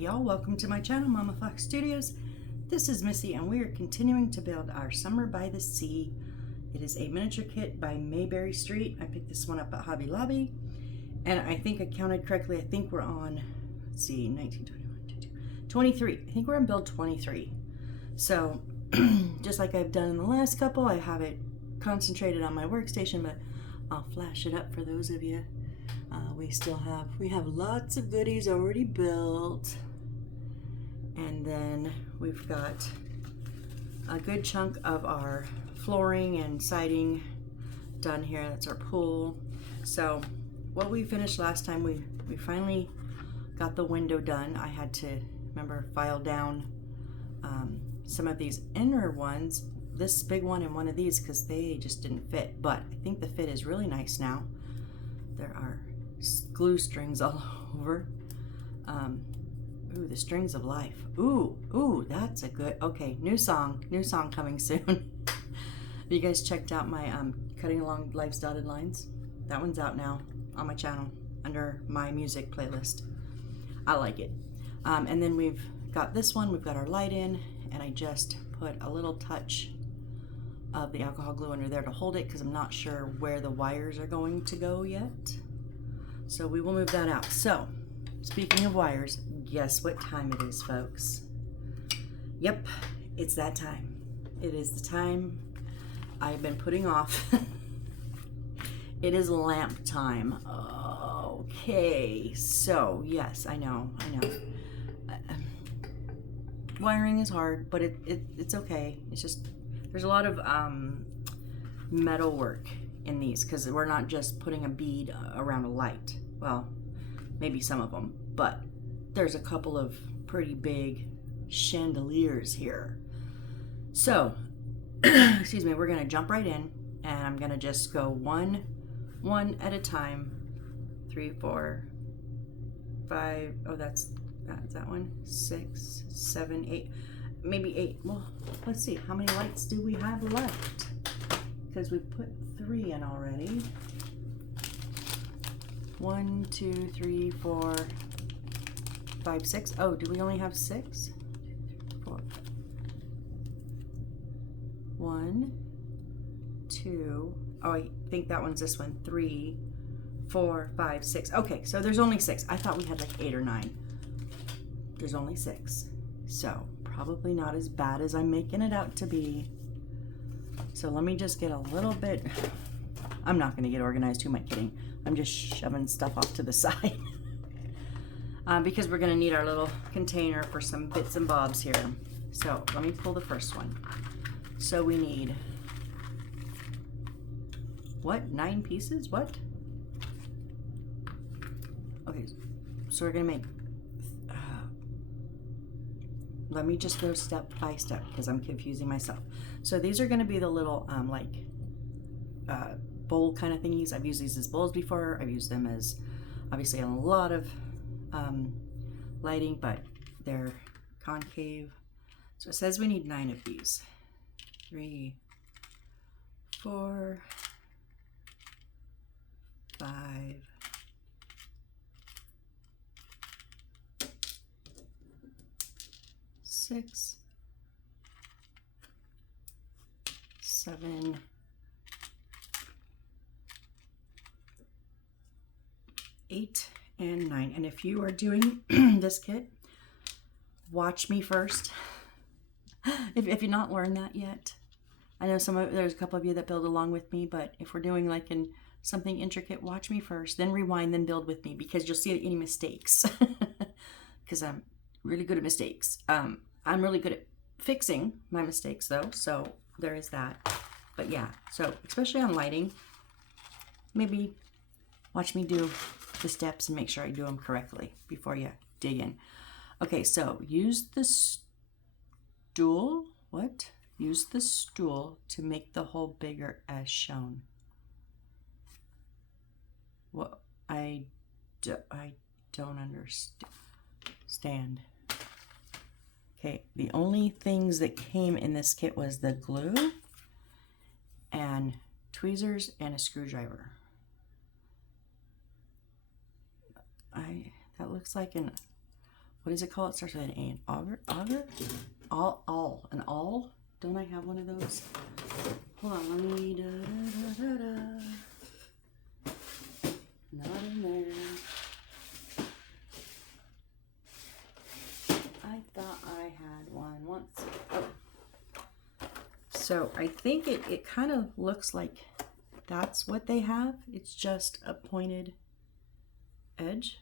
Y'all, welcome to my channel, Mama Fox Studios. This is Missy, and we are continuing to build our Summer by the Sea. It is a miniature kit by Mayberry Street. I picked this one up at Hobby Lobby, and I think I counted correctly. I think we're on, let's see, 19, 21, 22, 23. I think we're on build 23. So, just like I've done in the last couple, I have it concentrated on my workstation, but I'll flash it up for those of you. We have lots of goodies already built. And then we've got a good chunk of our flooring and siding done here. That's our pool. So what we finished last time, we finally got the window done. I had to, remember, file down some of these inner ones, this big one and one of these, because they just didn't fit. But I think the fit is really nice now. There are glue strings all over. Ooh, the strings of life. Ooh, that's a good, okay, new song coming soon. You guys checked out my Cutting Along Life's Dotted Lines? That one's out now on my channel under my music playlist. I like it. And then we've got this one, we've got our light in, and I just put a little touch of the alcohol glue under there to hold it because I'm not sure where the wires are going to go yet. So we will move that out. So, speaking of wires, guess what time it is, folks? Yep, it's that time. It is the time I've been putting off. It is lamp time. Okay, so yes, I know. Wiring is hard, but it's okay. It's just, there's a lot of metal work in these because we're not just putting a bead around a light. Well, maybe some of them, but there's a couple of pretty big chandeliers here. So, excuse me, we're gonna jump right in, and I'm gonna just go one at a time. 3, 4, 5. Oh, that's that one. 6, 7, 8, maybe 8. Well, let's see, how many lights do we have left? Because we put 3 in already. 1, 2, 3, 4, 5, 6. Oh, do we only have 6? 4. 1, 2. Oh, I think that one's this one. 3, 4, 5, 6. Okay, so there's only 6. I thought we had like 8 or 9. There's only 6. So probably not as bad as I'm making it out to be. So let me just get a little bit. I'm not going to get organized. Who am I kidding? I'm just shoving stuff off to the side. Because we're going to need our little container for some bits and bobs here. So let me pull the first one. So we need, what, 9 pieces? What? Okay, so we're going to make, let me just go step by step because I'm confusing myself. So these are going to be the little bowl kind of thingies. I've used these as bowls before. I've used them as obviously a lot of lighting, but they're concave. So it says we need 9 of these. 3, 4, 5, 6, 7, 8, and 9. And if you are doing this kit, watch me first. If you've not learned that yet, I know there's a couple of you that build along with me, but if we're doing like something intricate, watch me first, then rewind, then build with me, because you'll see any mistakes. Because I'm really good at mistakes. I'm really good at fixing my mistakes though, so there is that. But yeah, so especially on lighting, maybe watch me do the steps and make sure I do them correctly before you dig in. Okay, so use the stool. What? Use the stool to make the hole bigger as shown. What? I don't understand. Okay, the only things that came in this kit was the glue and tweezers and a screwdriver. That looks like an what does it call? It starts with an A. An auger? An awl? Don't I have one of those? Hold on, let me, Not in there. I thought I had one once. Oh. So I think it kind of looks like that's what they have. It's just a pointed edge.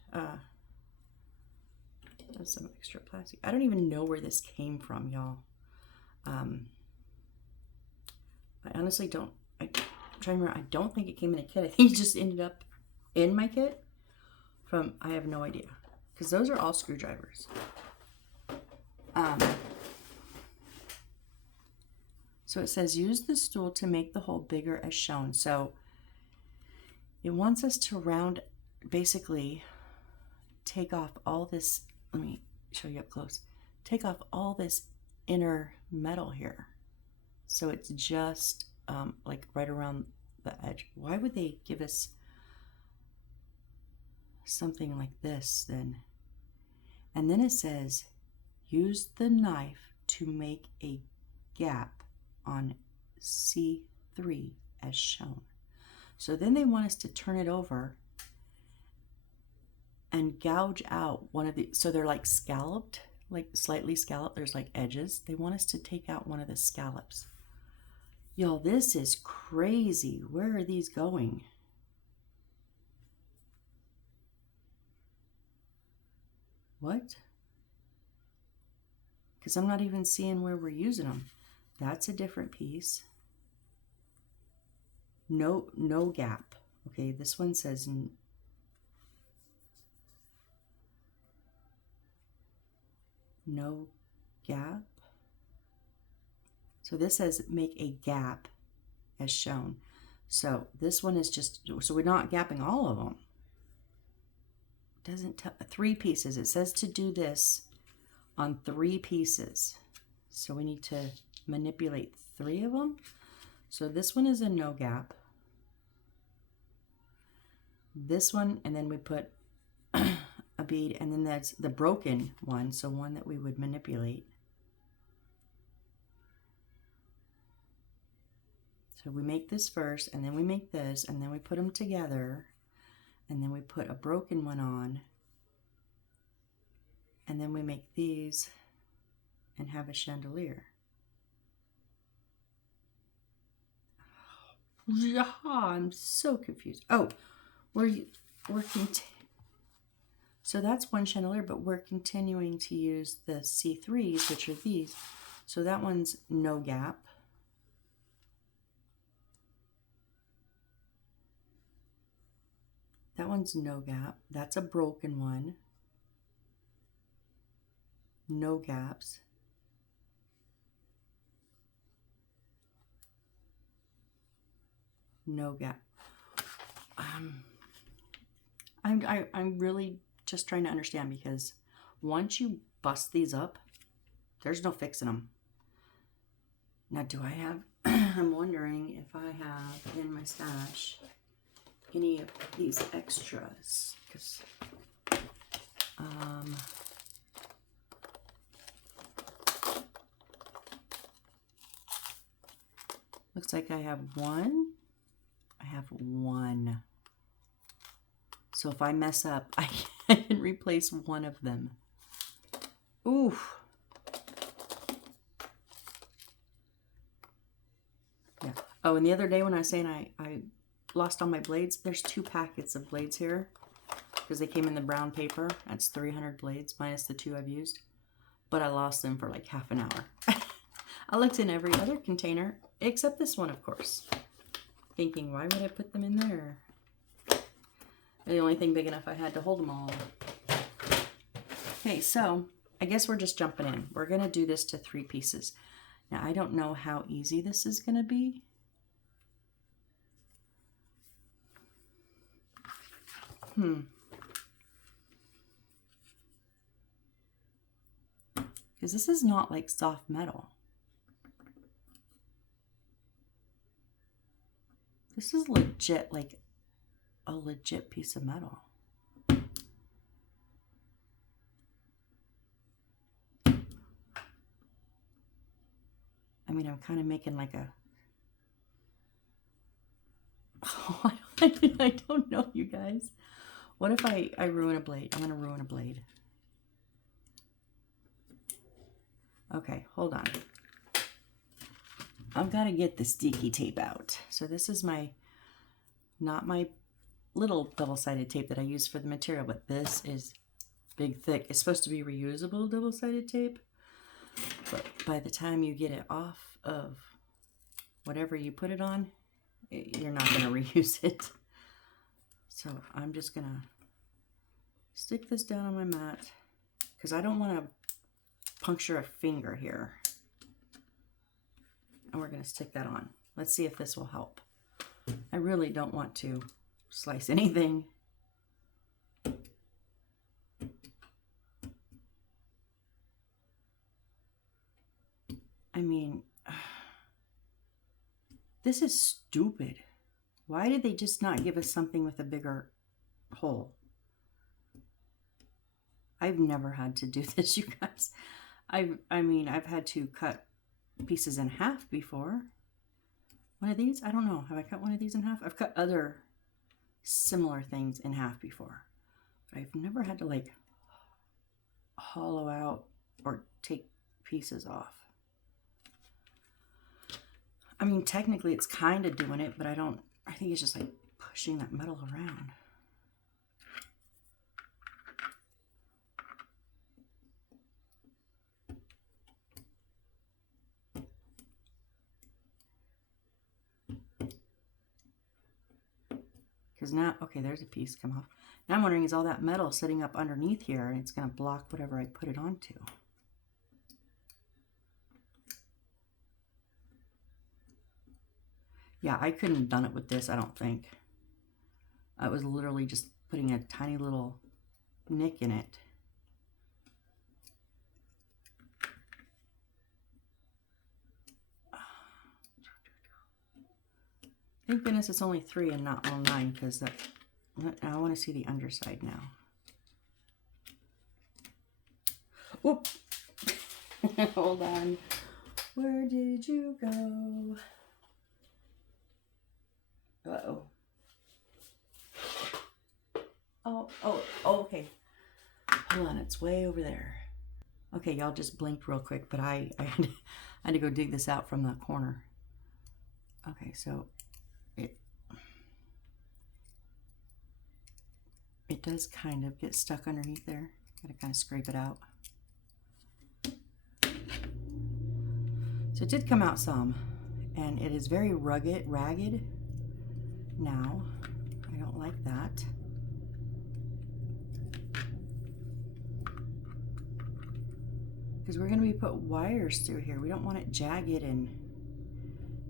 That's some extra plastic. I don't even know where this came from, y'all. I honestly don't. I'm trying to remember. I don't think it came in a kit. I think it just ended up in my kit from, I have no idea. Because those are all screwdrivers. So it says, use the stool to make the hole bigger as shown. So it wants us to basically take off all this. Let me show you up close. Take off all this inner metal here. So it's just like right around the edge. Why would they give us something like this then? And then it says, use the knife to make a gap on C3 as shown. So then they want us to turn it over and gouge out one of the, so they're like scalloped, like slightly scalloped. There's like edges. They want us to take out one of the scallops. Y'all, this is crazy. Where are these going? What? Because I'm not even seeing where we're using them. That's a different piece. No gap. Okay, this one says no gap. So this says make a gap as shown. So this one is just, so we're not gapping all of them. It doesn't tell, 3 pieces. It says to do this on 3 pieces. So we need to manipulate 3 of them. So this one is a no gap. This one, and then we put a bead, and then that's the broken one, so one that we would manipulate. So we make this first, and then we make this, and then we put them together, and then we put a broken one on, and then we make these and have a chandelier. Yeah, I'm so confused. Oh, so that's one chandelier, but we're continuing to use the C3s, which are these. So that one's no gap. That one's no gap. That's a broken one. No gaps. No gap. I'm really just trying to understand, because once you bust these up, there's no fixing them. Now, do I have, I'm wondering if I have in my stash any of these extras, because looks like I have one. I have one. So if I mess up, I can replace one of them. Oof. Yeah. Oh, and the other day when I was saying I lost all my blades, there's 2 packets of blades here because they came in the brown paper. That's 300 blades minus the 2 I've used. But I lost them for like half an hour. I looked in every other container except this one, of course. Thinking, why would I put them in there? The only thing big enough I had to hold them all. Okay, so I guess we're just jumping in. We're going to do this to 3 pieces. Now, I don't know how easy this is going to be. Because this is not like soft metal. This is legit, like a legit piece of metal. mean, I'm kind of making like a... I don't know, you guys. What if I ruin a blade? I'm going to ruin a blade. Okay, hold on. I've got to get the sticky tape out. So this is not my little double-sided tape that I use for the material, but this is big, thick. It's supposed to be reusable double-sided tape, but by the time you get it off of whatever you put it on, you're not going to reuse it. So I'm just going to stick this down on my mat because I don't want to puncture a finger here. And we're going to stick that on. Let's see if this will help. I really don't want to slice anything. I mean, this is stupid. Why did they just not give us something with a bigger hole? I've never had to do this, you guys. I mean, I've had to cut pieces in half before. One of these? I don't know. Have I cut one of these in half? I've cut other similar things in half before. But I've never had to like hollow out or take pieces off. I mean, technically it's kind of doing it, but I think it's just like pushing that metal around. Because now, okay, there's a piece come off. Now I'm wondering, is all that metal sitting up underneath here and it's going to block whatever I put it onto? Yeah, I couldn't have done it with this, I don't think. I was literally just putting a tiny little nick in it. Thank goodness it's only 3 and not all 9, because I want to see the underside now. Whoop! Hold on. Where did you go? Uh-oh. Oh, okay. Hold on, it's way over there. Okay, y'all just blinked real quick, but I had to go dig this out from the corner. Okay, so it does kind of get stuck underneath there. Gotta kind of scrape it out. So it did come out some, and it is very ragged. Now, I don't like that. Because we're going to be put wires through here. We don't want it jagged and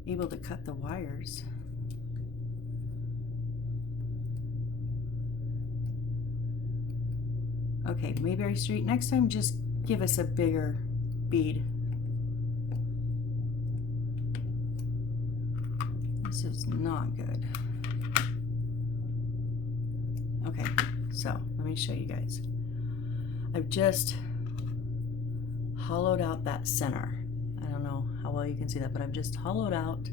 able to cut the wires. Okay, Mayberry Street, next time just give us a bigger bead. This is not good. Okay, so let me show you guys. I've just hollowed out that center. I don't know how well you can see that, but I've just hollowed out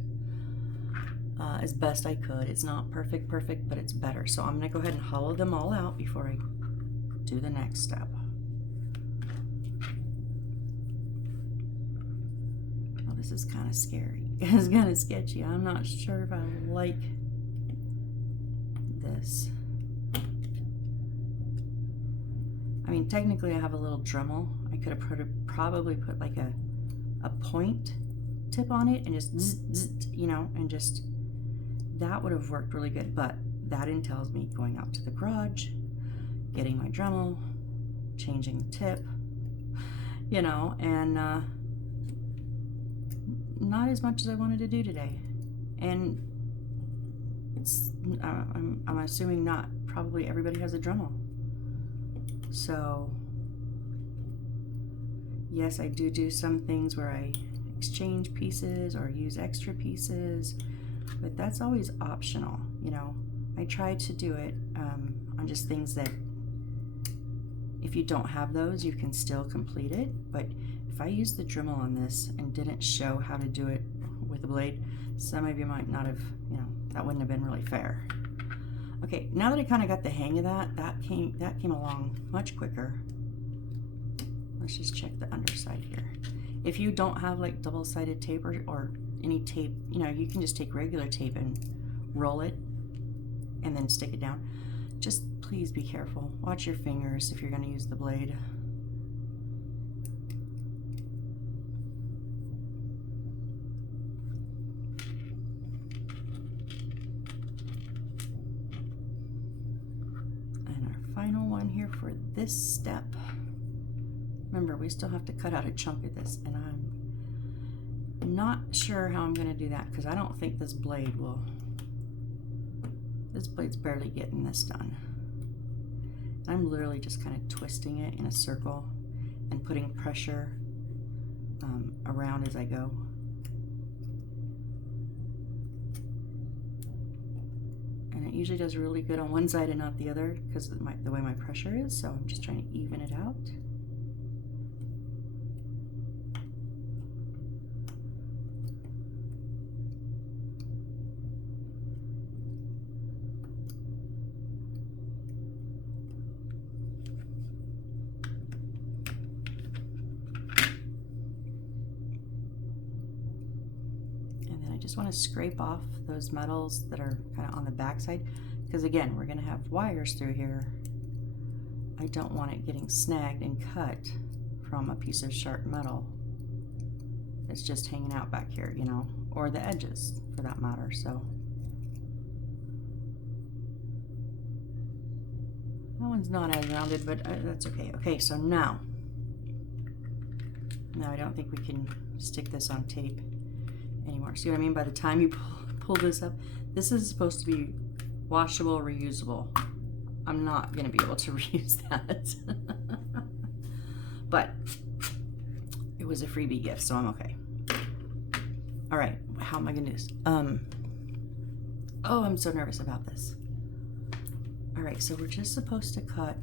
as best I could. It's not perfect, but it's better. So I'm gonna go ahead and hollow them all out before I do the next step. Oh, this is kind of scary. It's kind of sketchy. I'm not sure if I like this. I mean, technically I have a little Dremel. I could have probably put like a point tip on it and just zzz, zzz, you know, and just, that would have worked really good. But that entails me going out to the garage, getting my Dremel, changing the tip, you know, and not as much as I wanted to do today. And it's, I'm assuming not probably everybody has a Dremel. So yes, I do some things where I exchange pieces or use extra pieces, but that's always optional, you know. I try to do it on just things that, If you don't have those, you can still complete it, but if I used the Dremel on this and didn't show how to do it with a blade, some of you might not have, you know, that wouldn't have been really fair. Okay, now that I kind of got the hang of that came along much quicker. Let's just check the underside here. If you don't have like double-sided tape or any tape, you know, you can just take regular tape and roll it and then stick it down. Just please be careful. Watch your fingers if you're going to use the blade. And our final one here for this step. Remember, we still have to cut out a chunk of this, and I'm not sure how I'm going to do that because I don't think this blade will. This blade's barely getting this done. I'm literally just kind of twisting it in a circle and putting pressure around as I go. And it usually does really good on one side and not the other because of the way my pressure is, so I'm just trying to even it out. Just want to scrape off those metals that are kind of on the back side, because again, we're going to have wires through here. I don't want it getting snagged and cut from a piece of sharp metal that's just hanging out back here, you know, or the edges for that matter. So that one's not as rounded, but that's okay. Okay, so now I don't think we can stick this on tape anymore. See what I mean? By the time you pull this up, this is supposed to be washable, reusable. I'm not going to be able to reuse that. But it was a freebie gift, so I'm okay. All right, how am I going to do this? Oh, I'm so nervous about this. All right, so we're just supposed to cut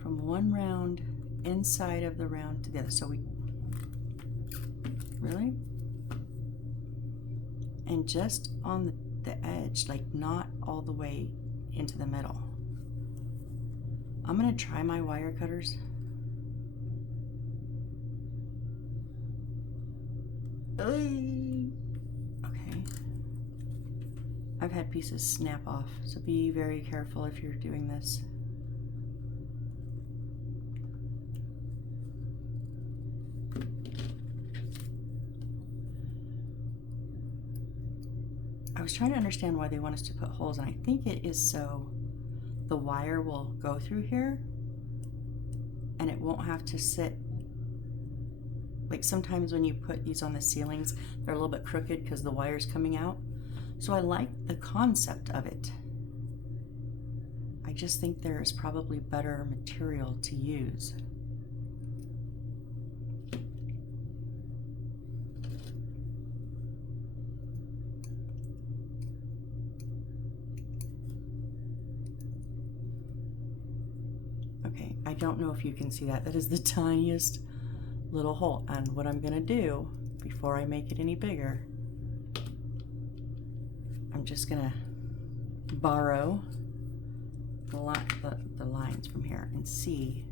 from one round inside of the round to the other. So we really, and just on the edge, like not all the way into the middle. I'm gonna try my wire cutters. Okay, I've had pieces snap off, so be very careful if you're doing this. I was trying to understand why they want us to put holes, and I think it is so the wire will go through here and it won't have to sit. Like sometimes when you put these on the ceilings, they're a little bit crooked because the wire's coming out. So I like the concept of it. I just think there is probably better material to use. Okay, I don't know if you can see that. That is the tiniest little hole. And what I'm gonna do before I make it any bigger, I'm just gonna borrow the lines from here and see.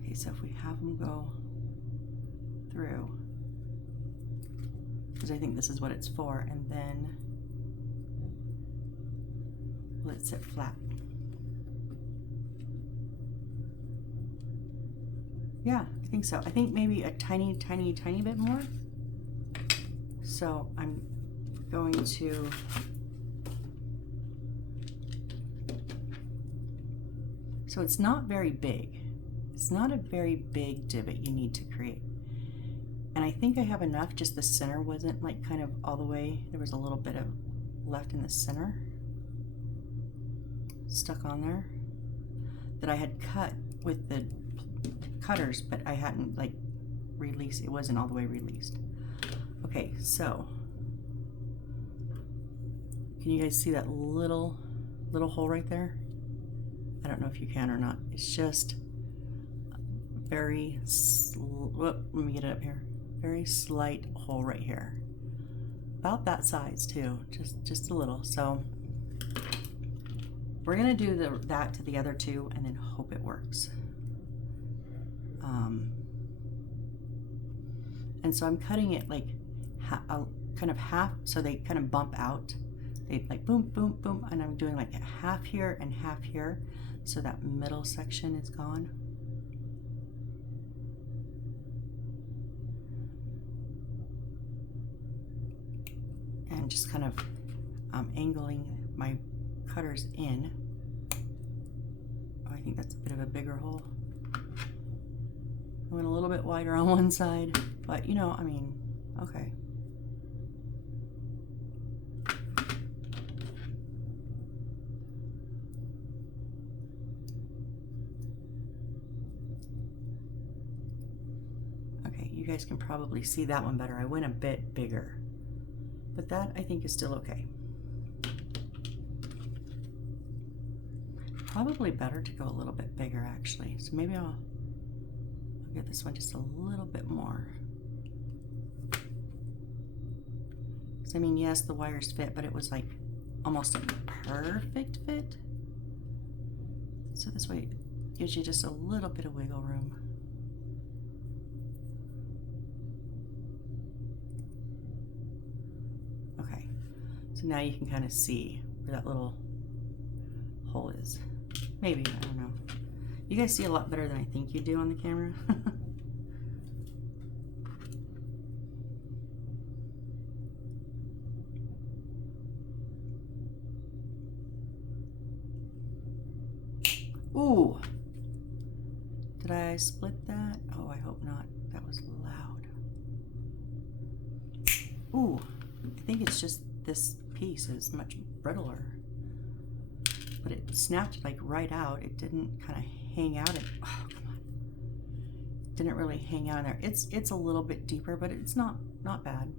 Okay, so if we have them go through, because I think this is what it's for, and then let it sit flat. Yeah, I think so. I think maybe a tiny bit more. So I'm going to it's not very big. It's not a very big divot you need to create. And I think I have enough, just the center wasn't like kind of all the way. There was a little bit of left in the center, stuck on there, that I had cut with the cutters, but I hadn't like released, it wasn't all the way released. Okay, so can you guys see that little hole right there? I don't know if you can or not. It's just very, let me get it up here. Very slight hole right here. About that size too, just a little. So we're gonna do that to the other two and then hope it works. And so I'm cutting it like kind of half, so they kind of bump out. They like boom, boom, boom, and I'm doing like a half here and half here, so that middle section is gone. And just kind of angling my cutters in. Oh, I think that's a bit of a bigger hole. I went a little bit wider on one side, but you know, I mean, okay. Okay, you guys can probably see that one better. I went a bit bigger, but that I think is still okay. Probably better to go a little bit bigger actually. So maybe I'll get this one just a little bit more. So I mean, yes, the wires fit, but it was like almost a perfect fit. So this way it gives you just a little bit of wiggle room. Okay, so now you can kind of see where that little hole is. Maybe, I don't know. You guys see a lot better than I think you do on the camera. Ooh, did I split that? Oh, I hope not. That was loud. Ooh, I think it's just this piece is much brittler. But it snapped like right out. It didn't kind of hang out. Oh, come on. It didn't really hang out in there. It's a little bit deeper, but it's not bad.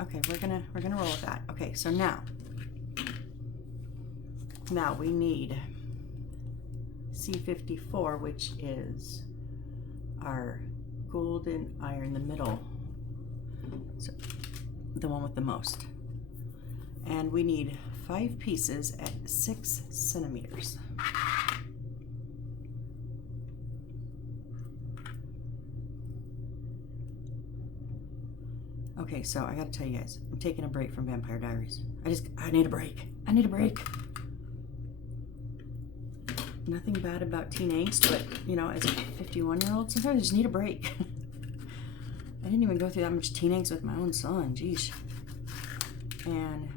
Okay, we're gonna roll with that. Okay, so now we need C54, which is our golden iron, the middle, so the one with the most. And we need 5 pieces at 6 centimeters. Okay, so I gotta tell you guys, I'm taking a break from Vampire Diaries. I need a break. I need a break. Nothing bad about teen angst, but you know, as a 51-year-old, sometimes I just need a break. I didn't even go through that much teen angst with my own son, geez. And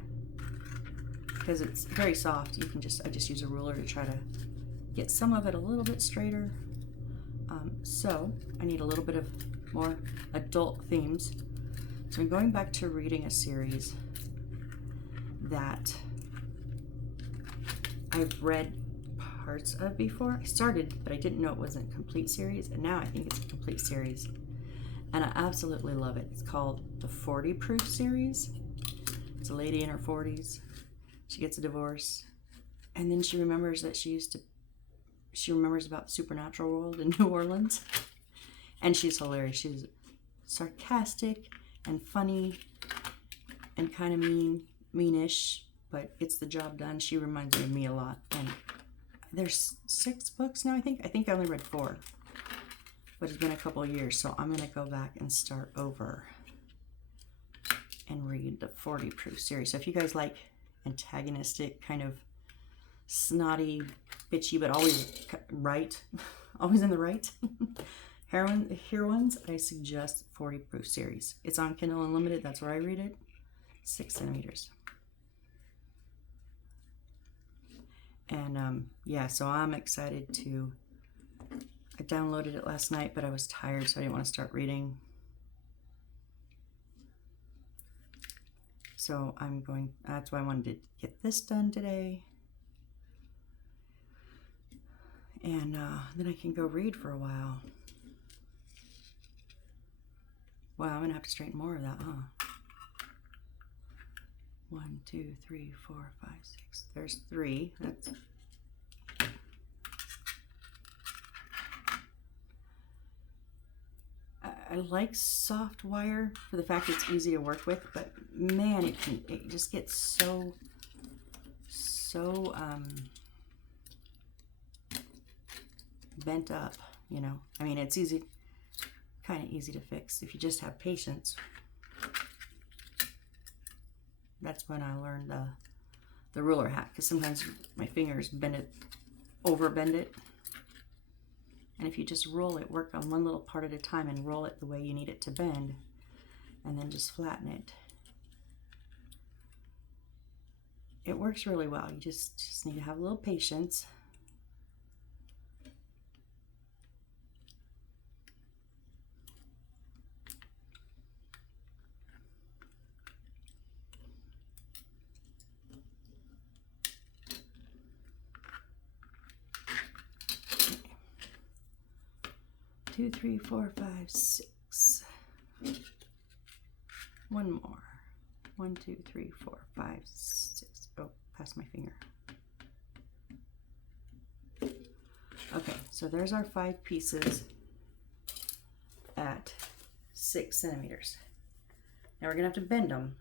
because it's very soft, you can I just use a ruler to try to get some of it a little bit straighter. So I need a little bit of more adult themes. So I'm going back to reading a series that I've read parts of before. I started, but I didn't know it wasn't a complete series, and now I think it's a complete series. And I absolutely love it. It's called the 40 Proof series. It's a lady in her 40s. She gets a divorce, and then she remembers that she remembers about the supernatural world in New Orleans. And she's hilarious. She's sarcastic and funny and kind of meanish, but gets the job done. She reminds me of me a lot. And there's 6 books now, I think. I think I only read 4, but it's been a couple of years, so I'm gonna go back and start over and read the 40 Proof series. So if you guys like antagonistic, kind of snotty, bitchy, but always right, always in the right heroines, I suggest 40 Proof series. It's on Kindle Unlimited. That's where I read it. 6 centimeters. And yeah, so I'm excited to. I downloaded it last night, but I was tired, so I didn't want to start reading. So that's why I wanted to get this done today. And then I can go read for a while. Wow, I'm gonna have to straighten more of that, huh? 1, 2, 3, 4, 5, 6. There's 3. That's I like soft wire for the fact it's easy to work with, but man, it just gets so bent up, you know. I mean, it's kind of easy to fix if you just have patience. That's when I learned the ruler hack, because sometimes my fingers overbend it. And if you just roll it, work on one little part at a time and roll it the way you need it to bend, and then just flatten it. It works really well. You just need to have a little patience. Two, 3, 4, 5, 6. One more. 1, 2, 3, 4, 5, 6. Oh, past my finger. Okay, so there's our 5 pieces at 6 centimeters. Now we're gonna have to bend them.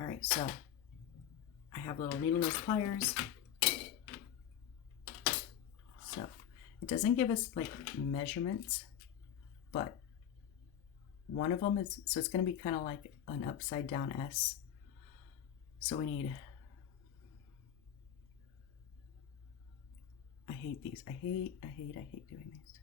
All right, so I have little needle nose pliers. So it doesn't give us like measurements, but one of them is, so it's going to be kind of like an upside down S. So we need, I hate these. I hate doing these.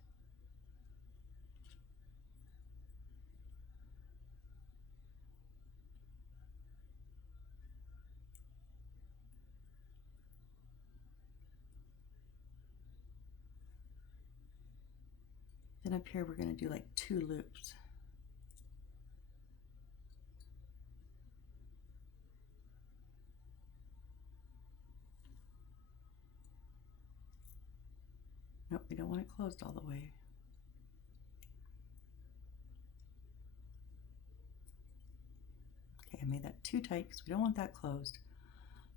Then up here, we're going to do like 2 loops. Nope, we don't want it closed all the way. Okay, I made that too tight because we don't want that closed.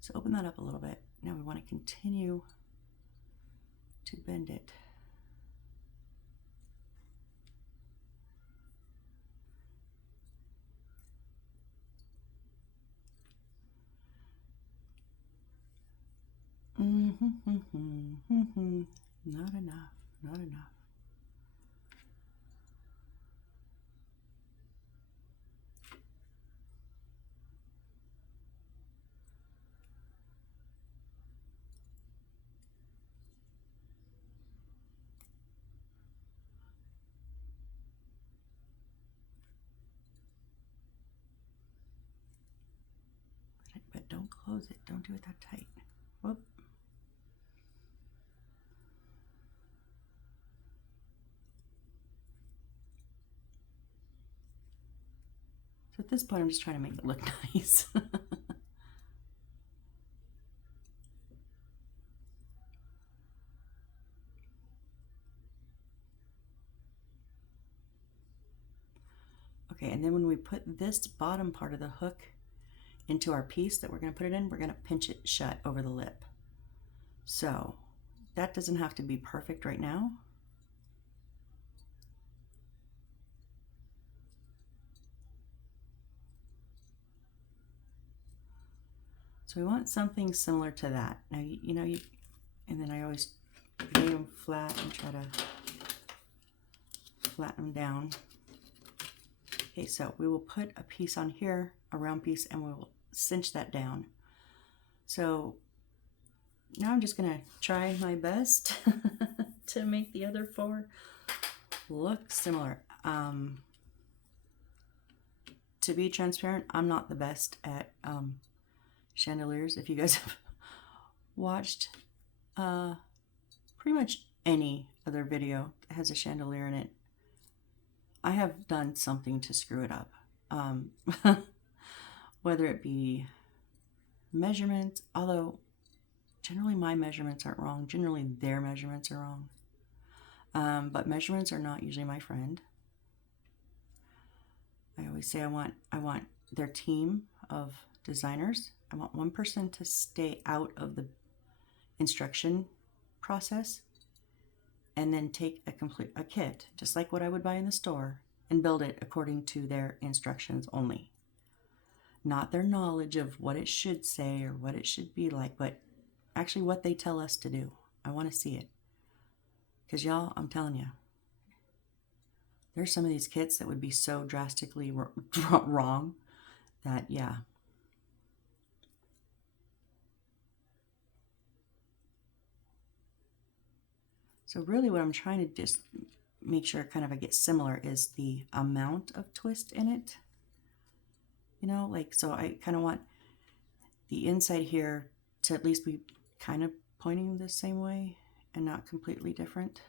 So open that up a little bit. Now we want to continue to bend it. Not enough, not enough. But don't close it, don't do it that tight. Whoop. So at this point, I'm just trying to make it look nice. Okay, and then when we put this bottom part of the hook into our piece that we're going to put it in, we're going to pinch it shut over the lip. So that doesn't have to be perfect right now. So we want something similar to that. Now, and then I always lay them flat and try to flatten them down. Okay, so we will put a piece on here, a round piece, and we'll cinch that down. So now I'm just gonna try my best to make the other 4 look similar. To be transparent, I'm not the best at chandeliers. If you guys have watched pretty much any other video that has a chandelier in it, I have done something to screw it up. Whether it be measurements, although generally my measurements aren't wrong. Generally their measurements are wrong. But measurements are not usually my friend. I always say I want their team of designers. I want one person to stay out of the instruction process and then take a kit, just like what I would buy in the store, and build it according to their instructions only. Not their knowledge of what it should say or what it should be like, but actually what they tell us to do. I want to see it. Because y'all, I'm telling you, there's some of these kits that would be so drastically wrong that, yeah. So really what I'm trying to just make sure kind of I get similar is the amount of twist in it. You know, like, so I kind of want the inside here to at least be kind of pointing the same way and not completely different.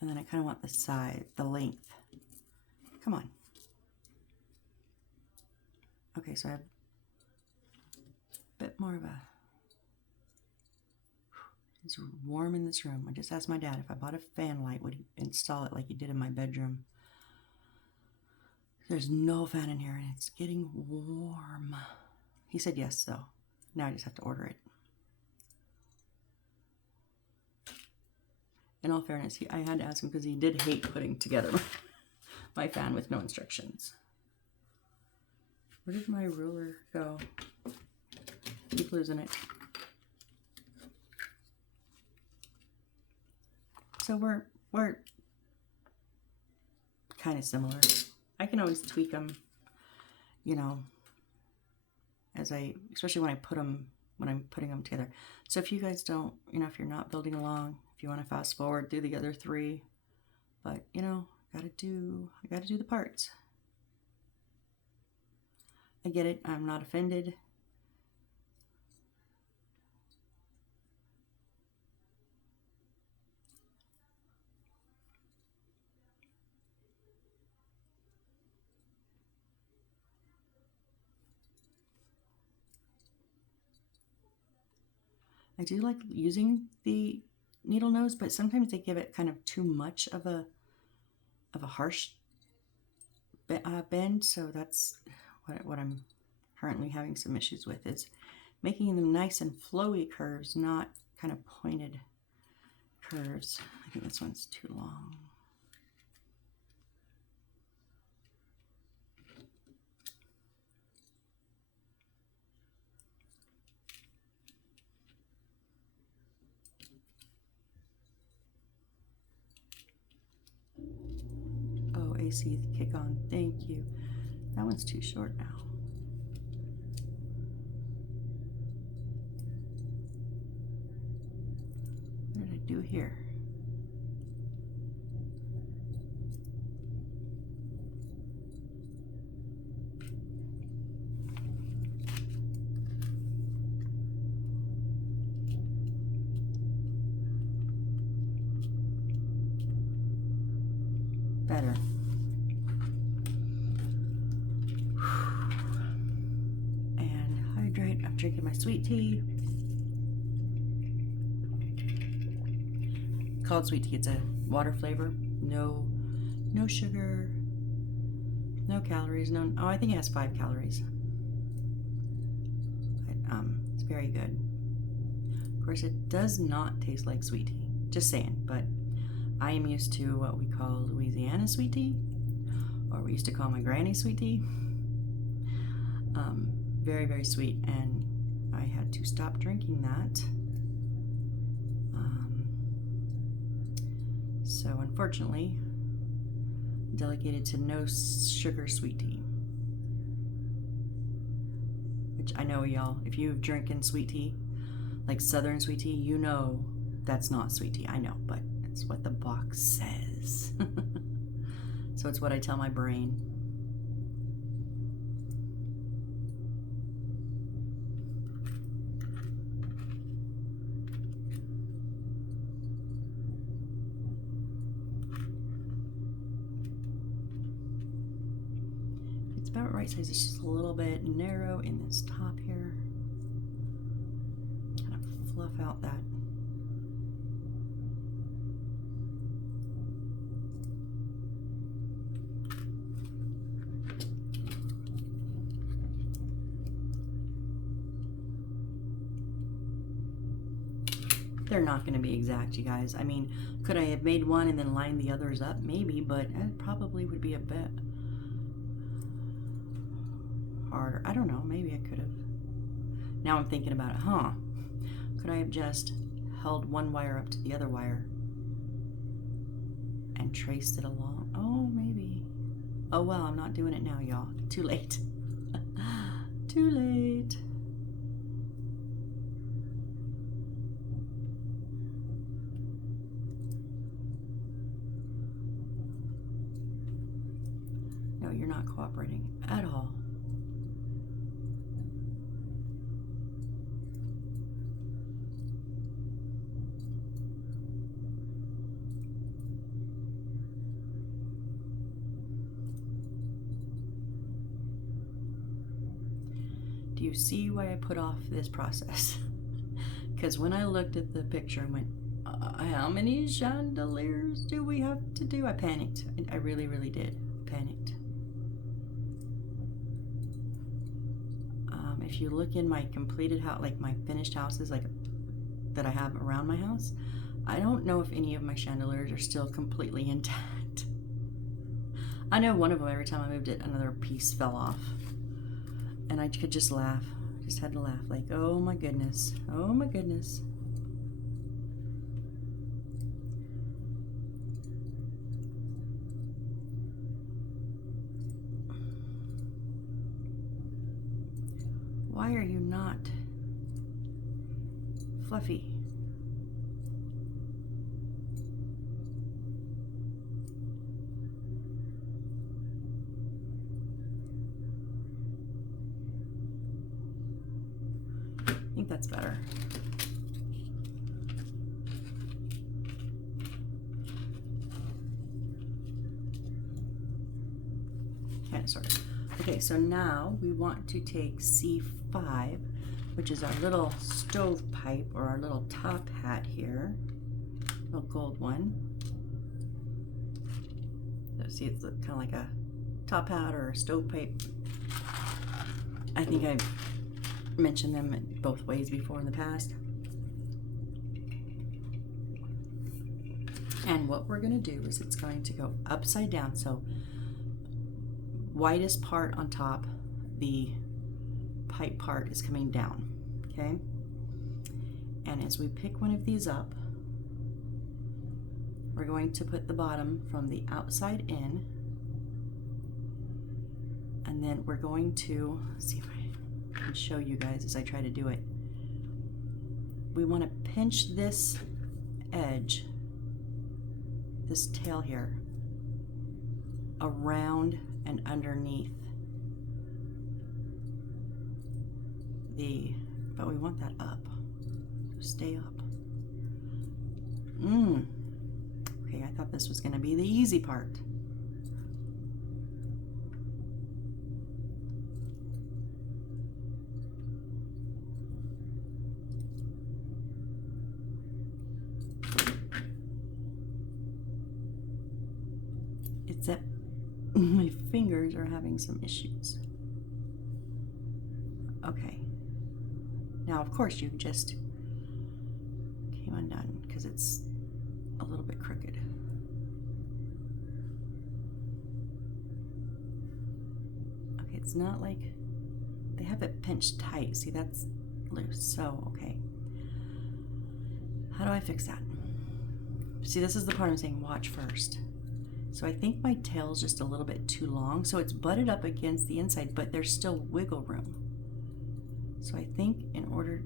And then I kind of want the side, the length. Come on. Okay, so I have a bit more of a... It's warm in this room. I just asked my dad if I bought a fan light, would he install it like he did in my bedroom? There's no fan in here and it's getting warm. He said yes, so now I just have to order it. In all fairness, I had to ask him because he did hate putting together my fan with no instructions. Where did my ruler go? Keep losing it. So we're kind of similar. I can always tweak them, you know, especially when I'm putting them together. So if you guys don't, you know, if you're not building along, if you want to fast forward through the other three, but you know, I gotta do the parts. I get it. I'm not offended. I do like using the needle nose, but sometimes they give it kind of too much of a harsh bend. So that's what I'm currently having some issues with, is making them nice and flowy curves, not kind of pointed curves. I think this one's too long. Oh, AC kick on, thank you. That one's too short now. What did I do here? Better. And hydrate. I'm drinking my sweet tea. Called sweet tea. It's a water flavor. No sugar. No calories. No. Oh, I think it has 5 calories. But it's very good. Of course, it does not taste like sweet tea. Just saying. But I am used to what we call Louisiana sweet tea, or we used to call my granny sweet tea. Very, very sweet, and I had to stop drinking that. So unfortunately, delegated to no sugar sweet tea. Which I know y'all, if you've drinking sweet tea, like Southern sweet tea, you know that's not sweet tea. I know, but it's what the box says. So it's what I tell my brain. about right size. It's just a little bit narrow in this top here. Kind of fluff out that. They're not going to be exact, you guys. I mean, could I have made one and then lined the others up? Maybe, but it probably would be a bit harder. I don't know. Maybe I could have. Now I'm thinking about it, could I have just held one wire up to the other wire and traced it along? Oh, maybe. Oh, well, I'm not doing it now, y'all. Too late. Too late. No, you're not cooperating at all. Do you see why I put off this process? Because when I looked at the picture and went, how many chandeliers do we have to do? I panicked. I really, really did. Panicked. If you look in my completed house, like my finished houses, like that I have around my house, I don't know if any of my chandeliers are still completely intact. I know one of them, every time I moved it, another piece fell off. And I could just laugh. Just had to laugh, like, oh my goodness. Oh my goodness. Why are you not fluffy? I think that's better. Kind of, sort of. Okay, so now we want to take C5, which is our little stovepipe or our little top hat here, little gold one. So see, it's kind of like a top hat or a stovepipe. I think I've mentioned them both ways before in the past. And what we're going to do is it's going to go upside down. So widest part on top, the pipe part is coming down, okay? And as we pick one of these up, we're going to put the bottom from the outside in, and then we're going to, see if I can show you guys as I try to do it. We want to pinch this edge, this tail here, around and underneath but we want that up, so stay up. Okay, I thought this was going to be the easy part. It's that my fingers are having some issues. Okay. Now, of course, you just came undone because it's a little bit crooked. Okay, it's not like they have it pinched tight. See, that's loose. So, okay. How do I fix that? See, this is the part I'm saying watch first. So I think my tail's just a little bit too long, so it's butted up against the inside, but there's still wiggle room. So I think in order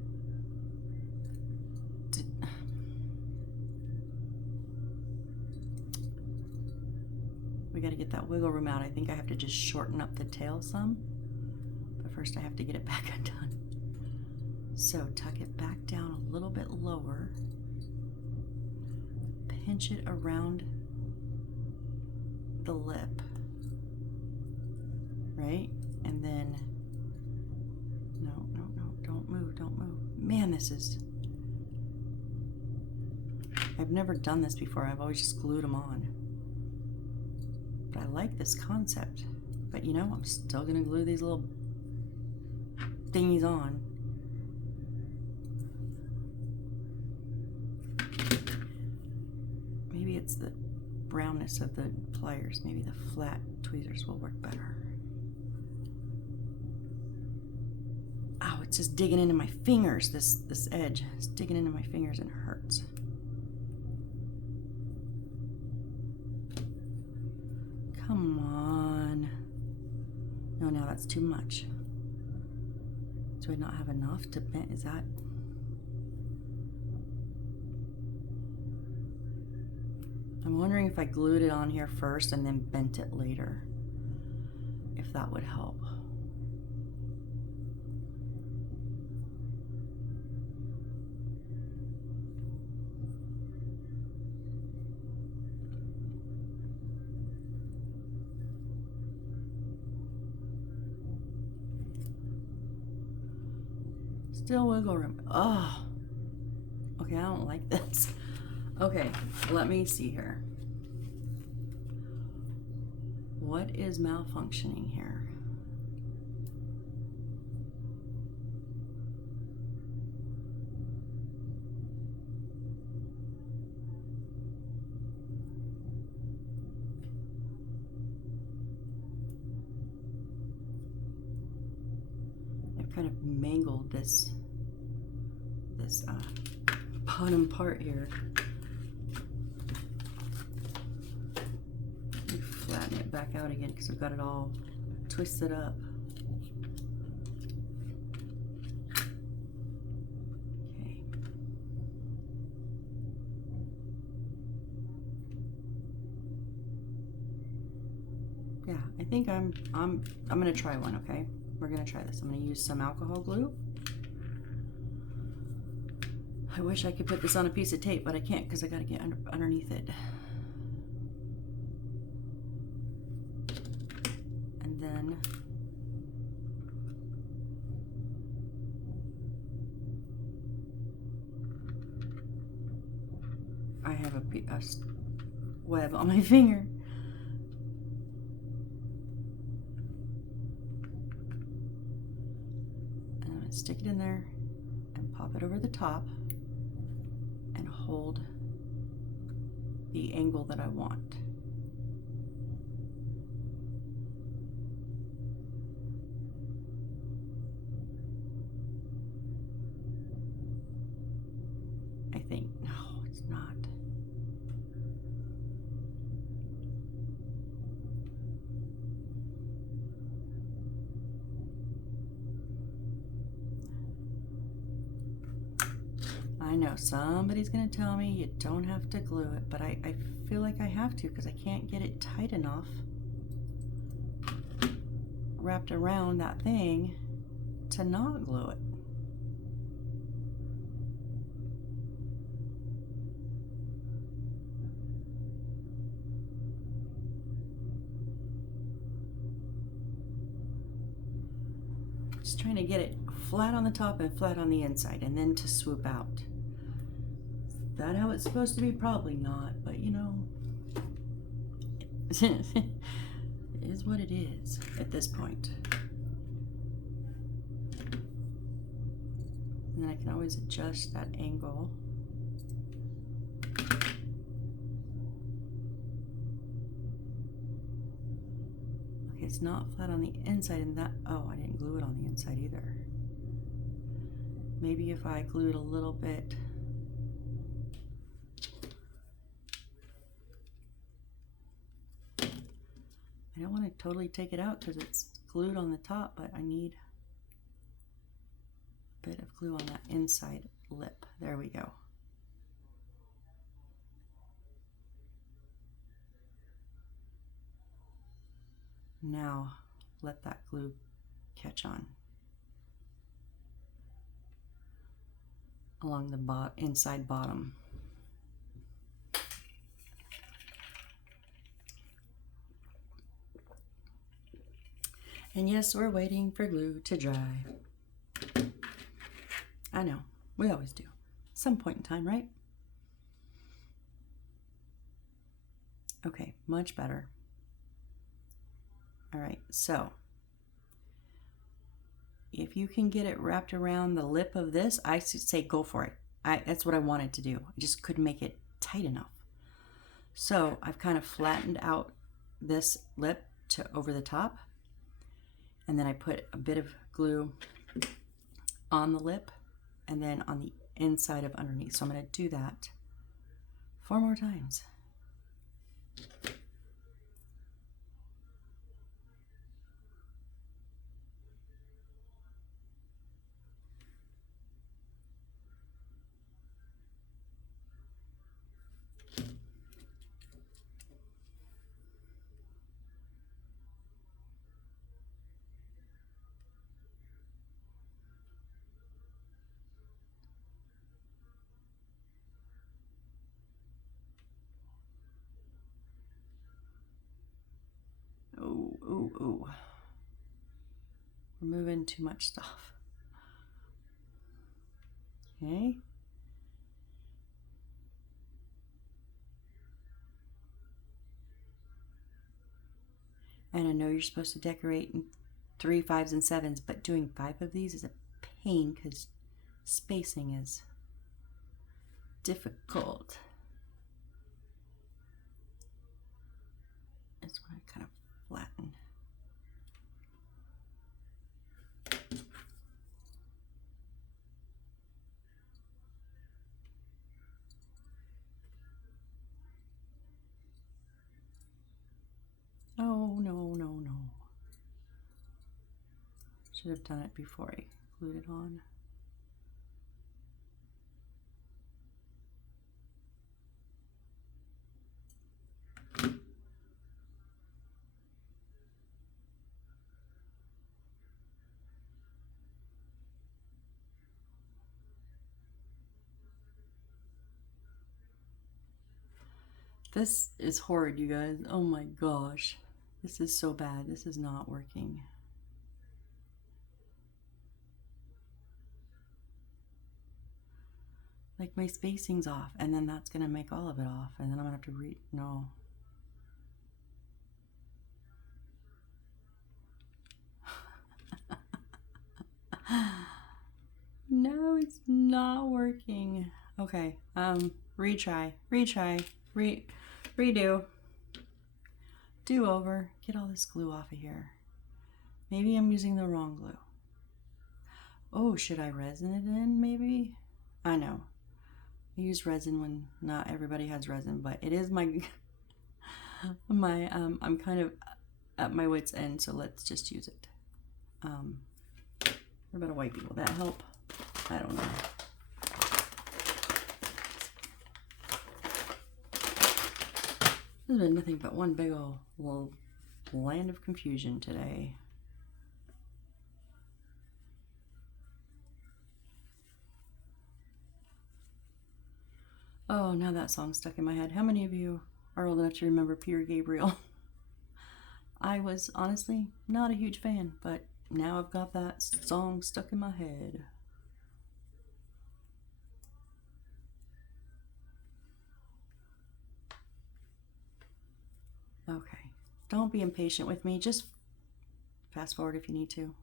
to, we got to get that wiggle room out. I think I have to just shorten up the tail some, but first I have to get it back undone. So tuck it back down a little bit lower, pinch it around the lip, right? don't move. Man, I've never done this before. I've always just glued them on. But I like this concept. But you know, I'm still gonna glue these little thingies on. Maybe it's the brownness of the pliers. Maybe the flat tweezers will work better. Ow, it's just digging into my fingers. This edge is digging into my fingers and it hurts. Come on. No, now that's too much. Do I not have enough to bend? Is that? I'm wondering if I glued it on here first and then bent it later, if that would help. Still wiggle room. Oh, okay, I don't like this. Okay, let me see here. What is malfunctioning here? I've kind of mangled this bottom part here. Let me flatten it back out again because I've got it all twisted up. Okay. Yeah, I think I'm gonna try one, okay? We're gonna try this. I'm gonna use some alcohol glue. I wish I could put this on a piece of tape, but I can't because I gotta get underneath it. And then I have a web on my finger. And I'm gonna stick it in there and pop it over the top. Hold the angle that I want. I think, no, it's not. I know somebody's gonna tell me you don't have to glue it, but I feel like I have to because I can't get it tight enough wrapped around that thing to not glue it. Just trying to get it flat on the top and flat on the inside and then to swoop out. Is that how it's supposed to be? Probably not, but you know, it is what it is at this point. And then I can always adjust that angle. Okay, it's not flat on the inside and that, oh, I didn't glue it on the inside either. Maybe if I glued a little bit. I don't want to totally take it out because it's glued on the top, but I need a bit of glue on that inside lip. There we go. Now let that glue catch on along the inside bottom. And yes, we're waiting for glue to dry. I know. We always do. Some point in time, right? Okay, much better. All right, so if you can get it wrapped around the lip of this, I say go for it. That's what I wanted to do. I just couldn't make it tight enough. So I've kind of flattened out this lip to over the top, and then I put a bit of glue on the lip and then on the inside of underneath. So I'm going to do that 4 more times. Ooh. Removing too much stuff. Okay. And I know you're supposed to decorate in 3, 5s, and 7s, but doing 5 of these is a pain because spacing is difficult. That's when I kind of flatten. Oh, no. Should have done it before I glued it on. This is horrid, you guys. Oh my gosh. This is so bad. This is not working. Like my spacing's off, and then that's gonna make all of it off, and then I'm gonna have to no. No, it's not working. Okay, retry, redo, do over, get all this glue off of here. Maybe I'm using the wrong glue. Oh, should I resin it in maybe? I know. I use resin when not everybody has resin, but it is my, I'm kind of at my wit's end, so let's just use it. What about a wipey? Will that help? I don't know. There's been nothing but one big old land of confusion today. Oh, now that song's stuck in my head. How many of you are old enough to remember Peter Gabriel? I was honestly not a huge fan, but now I've got that song stuck in my head. Okay, don't be impatient with me. Just fast forward if you need to.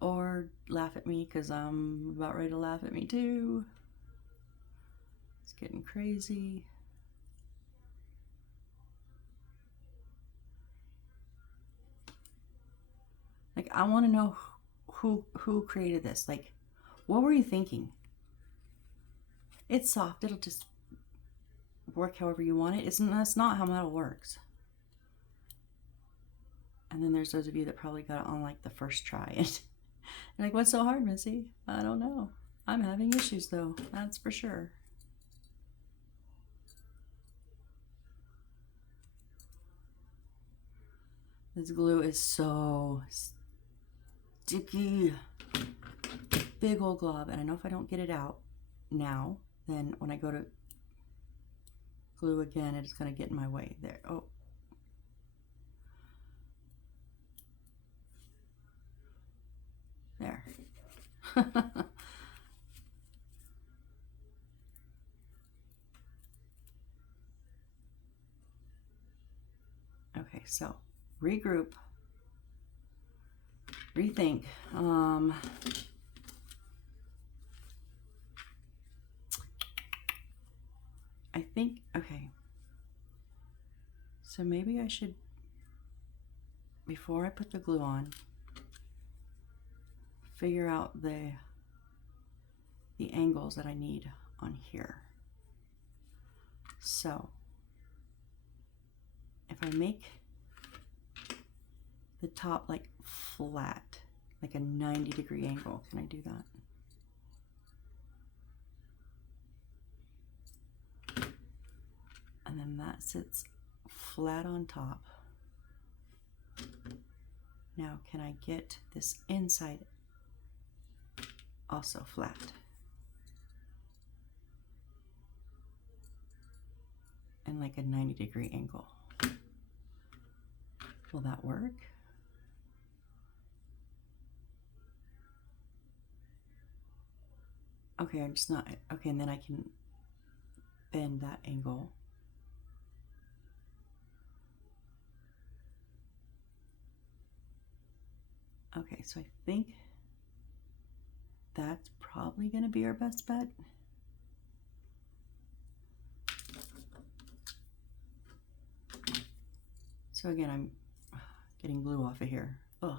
Or laugh at me, because I'm about ready to laugh at me too. It's getting crazy. Like, I want to know who created this. Like, what were you thinking? It's soft. It'll just work however you want it. That's not how metal works. And then there's those of you that probably got it on like the first try. And like, what's so hard, Missy? I don't know. I'm having issues though. That's for sure. This glue is so sticky. Big old glob. And I know if I don't get it out now, then when I go to glue again, it's going to get in my way. There. Oh. There. Okay, so regroup, rethink. I think, okay, so maybe I should, before I put the glue on, figure out the angles that I need on here. So if I make the top like flat, like a 90-degree angle, can I do that? And then that sits flat on top. Now can I get this inside also flat? And like a 90-degree angle. Will that work? Okay, I'm just not, okay, and then I can bend that angle. Okay, so I think that's probably gonna be our best bet. So again, I'm getting glue off of here. Ugh.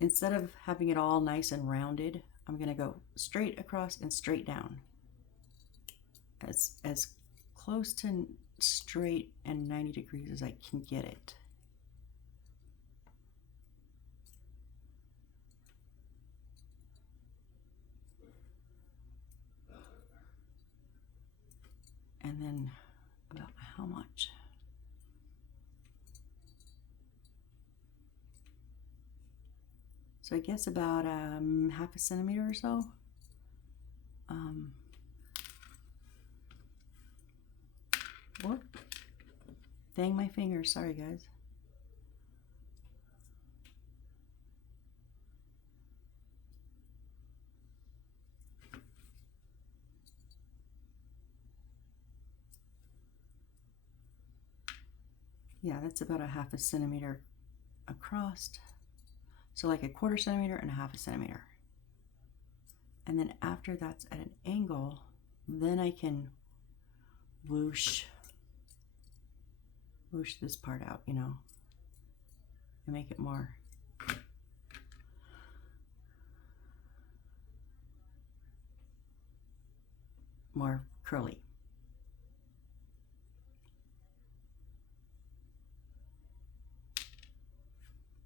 Instead of having it all nice and rounded, I'm gonna go straight across and straight down. As close to straight and 90 degrees as I can get it. And then about how much? So I guess about half a centimeter or so. Whoop. Dang my fingers, sorry guys. Yeah, that's about a half a centimeter across. So like a 1/4 centimeter and a half a centimeter. And then after that's at an angle, then I can whoosh this part out, you know, and make it more curly.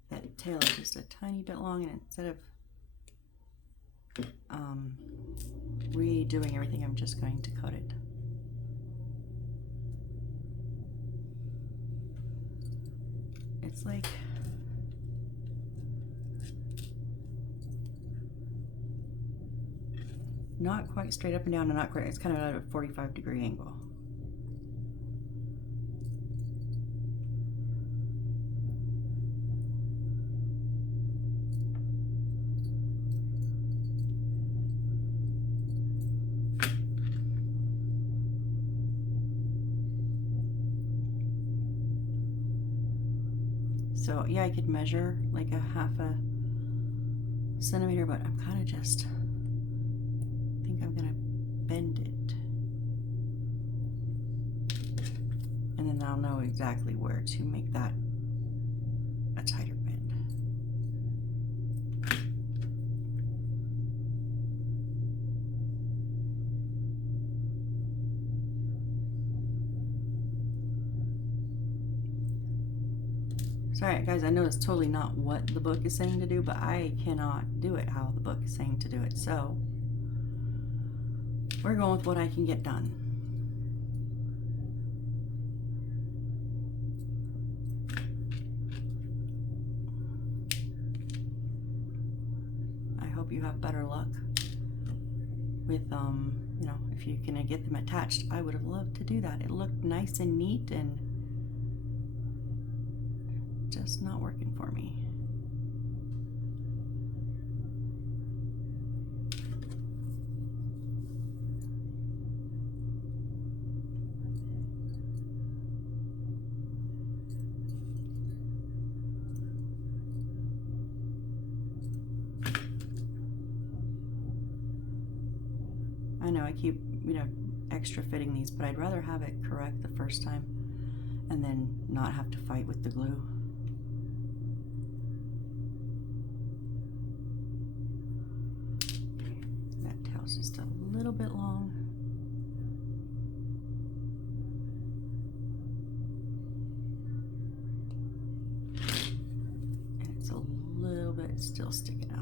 That tail is just a tiny bit long, and instead of redoing everything, I'm just going to cut it. It's like not quite straight up and down, and not quite, it's kind of at a 45-degree angle. So yeah, I could measure like a half a centimeter, but I'm kind of just think I'm gonna bend it, and then I'll know exactly where to make that a tighter bend. Sorry guys, I know it's totally not what the book is saying to do, but I cannot do it how the book is saying to do it. So we're going with what I can get done. I hope you have better luck with, you know, if you can get them attached. I would have loved to do that. It looked nice and neat, and just not working for me. keep, extra fitting these, but I'd rather have it correct the first time and then not have to fight with the glue. That tail's just a little bit long. And it's a little bit still sticking out.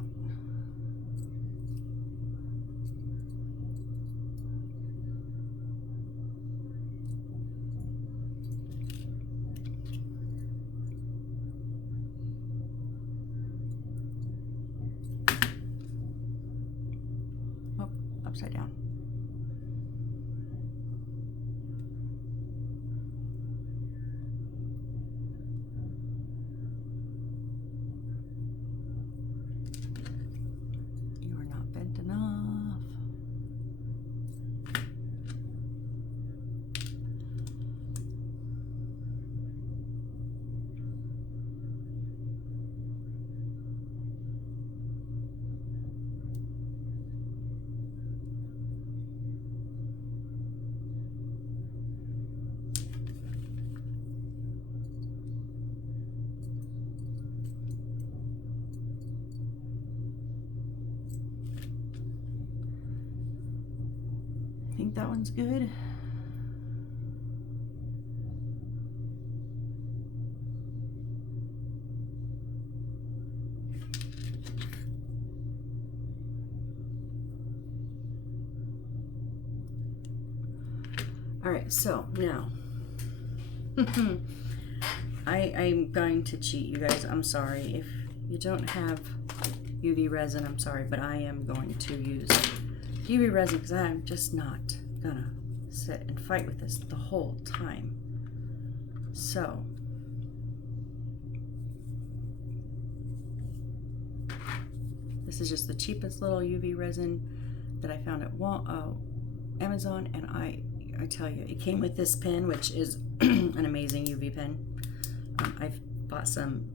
Upside down. You are not bent enough. I think that one's good. All right, so now I'm going to cheat, you guys. I'm sorry. If you don't have UV resin, I'm sorry, but I am going to use UV resin because I'm just not gonna sit and fight with this the whole time. So this is just the cheapest little UV resin that I found at Amazon, and I tell you, it came with this pen, which is an amazing UV pen. I've bought some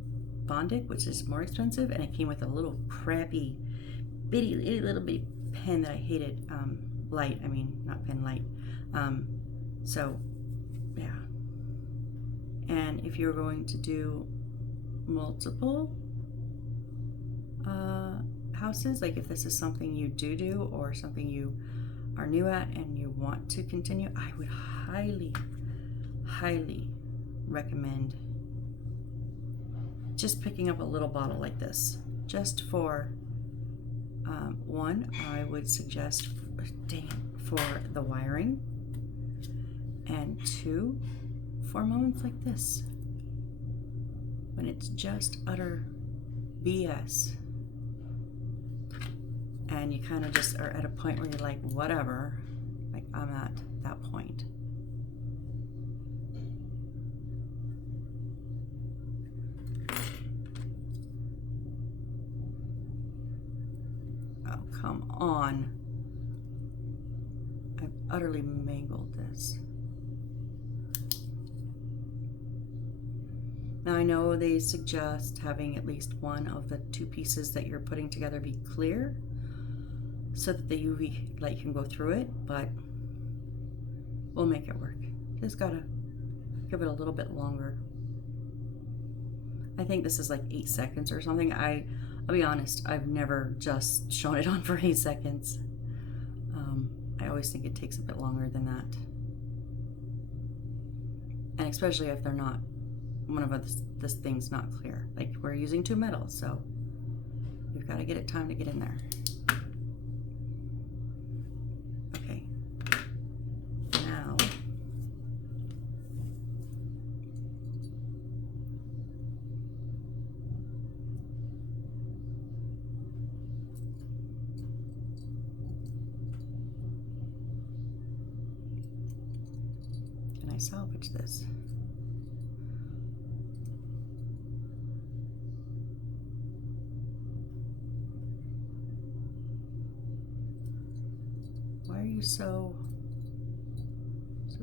Bondic, which is more expensive, and it came with a little crappy bitty little bitty pen that I hated. Light, I mean, not pen, light. So yeah. And if you're going to do multiple houses, like if this is something you do or something you are new at and you want to continue, I would highly recommend just picking up a little bottle like this. Just for one, I would suggest for the wiring, and two, for moments like this when it's just utter BS and you kind of just are at a point where you're like, whatever, like I'm at that point. Oh, come on. I've utterly mangled this. Now I know they suggest having at least one of the two pieces that you're putting together be clear so that the UV light can go through it, but we'll make it work. Just gotta give it a little bit longer. I think this is like 8 seconds or something. I'll be honest, I've never just shown it on for 8 seconds. I always think it takes a bit longer than that. And especially if they're not, one of this thing's not clear. Like we're using two metals, so you've got to get it time to get in there. Okay. Now, can I salvage this? Why are you so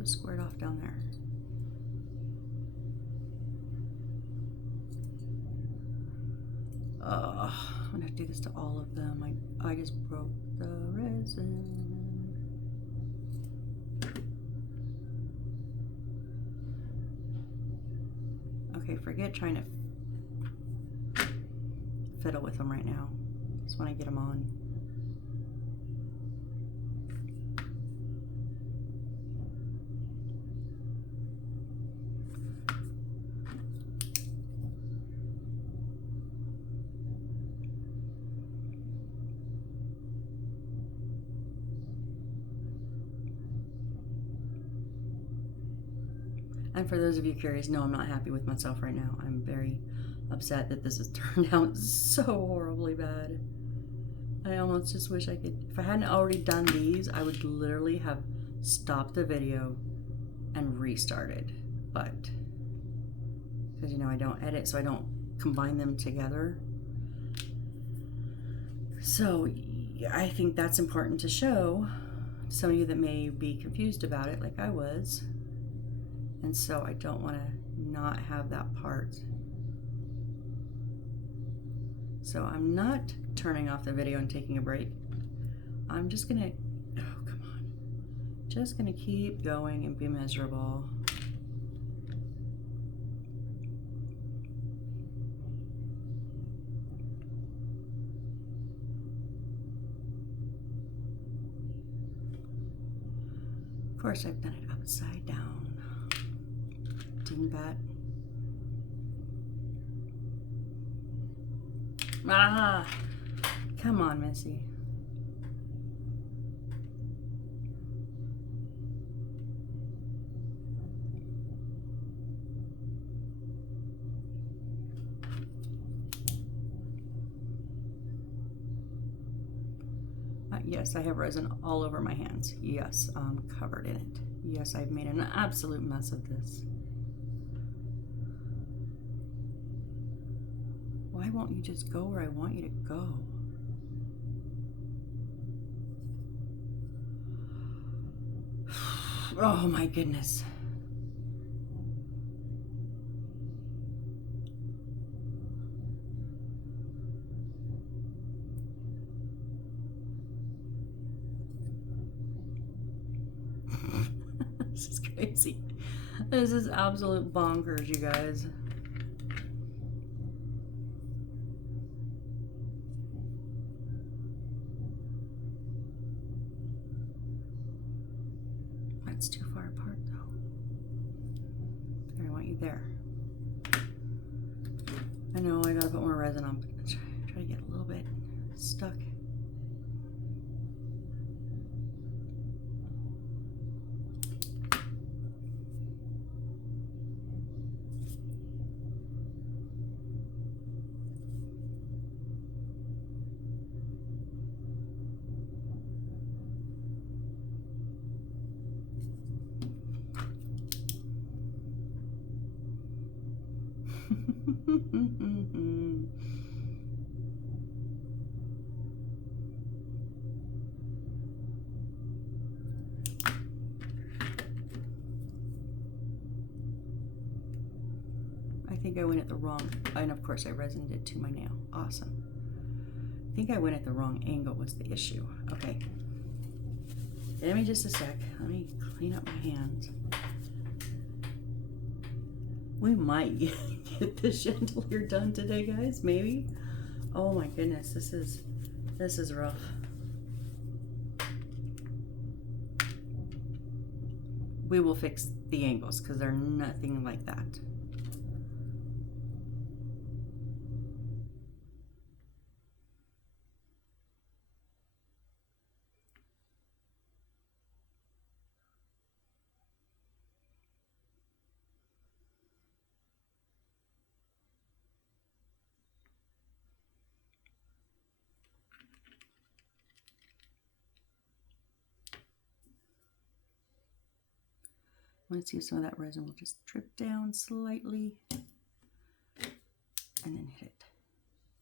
squared off down there? I'm gonna have to do this to all of them. I just broke the resin. Okay, forget trying to fiddle with them right now. Just want to get them on. And for those of you curious, no, I'm not happy with myself right now. I'm very upset that this has turned out so horribly bad. I almost just wish I could, if I hadn't already done these, I would literally have stopped the video and restarted. But, because you know, I don't edit, so I don't combine them together. So I think that's important to show some of you that may be confused about it, like I was. And so I don't want to not have that part. So I'm not turning off the video and taking a break. I'm just gonna, oh, come on. Just gonna keep going and be miserable. Of course, I've done it upside down. Dingbat. Ah, come on, Missy. Yes, I have resin all over my hands. Yes, I'm covered in it. Yes, I've made an absolute mess of this. Why won't you just go where I want you to go? Oh my goodness. This is crazy. This is absolute bonkers, you guys. That's too far apart though. There, I want you there. I know I gotta put more resin on, but try to get a little bit stuck. I think I went at the wrong, and of course I resined it to my nail. Awesome. I think I went at the wrong angle was the issue. Okay. Give me just a sec. Let me clean up my hands. We might get this chandelier done today, guys. Maybe. Oh my goodness, this is rough. We will fix the angles because they're nothing like that. Let's see if some of that resin will just drip down slightly and then hit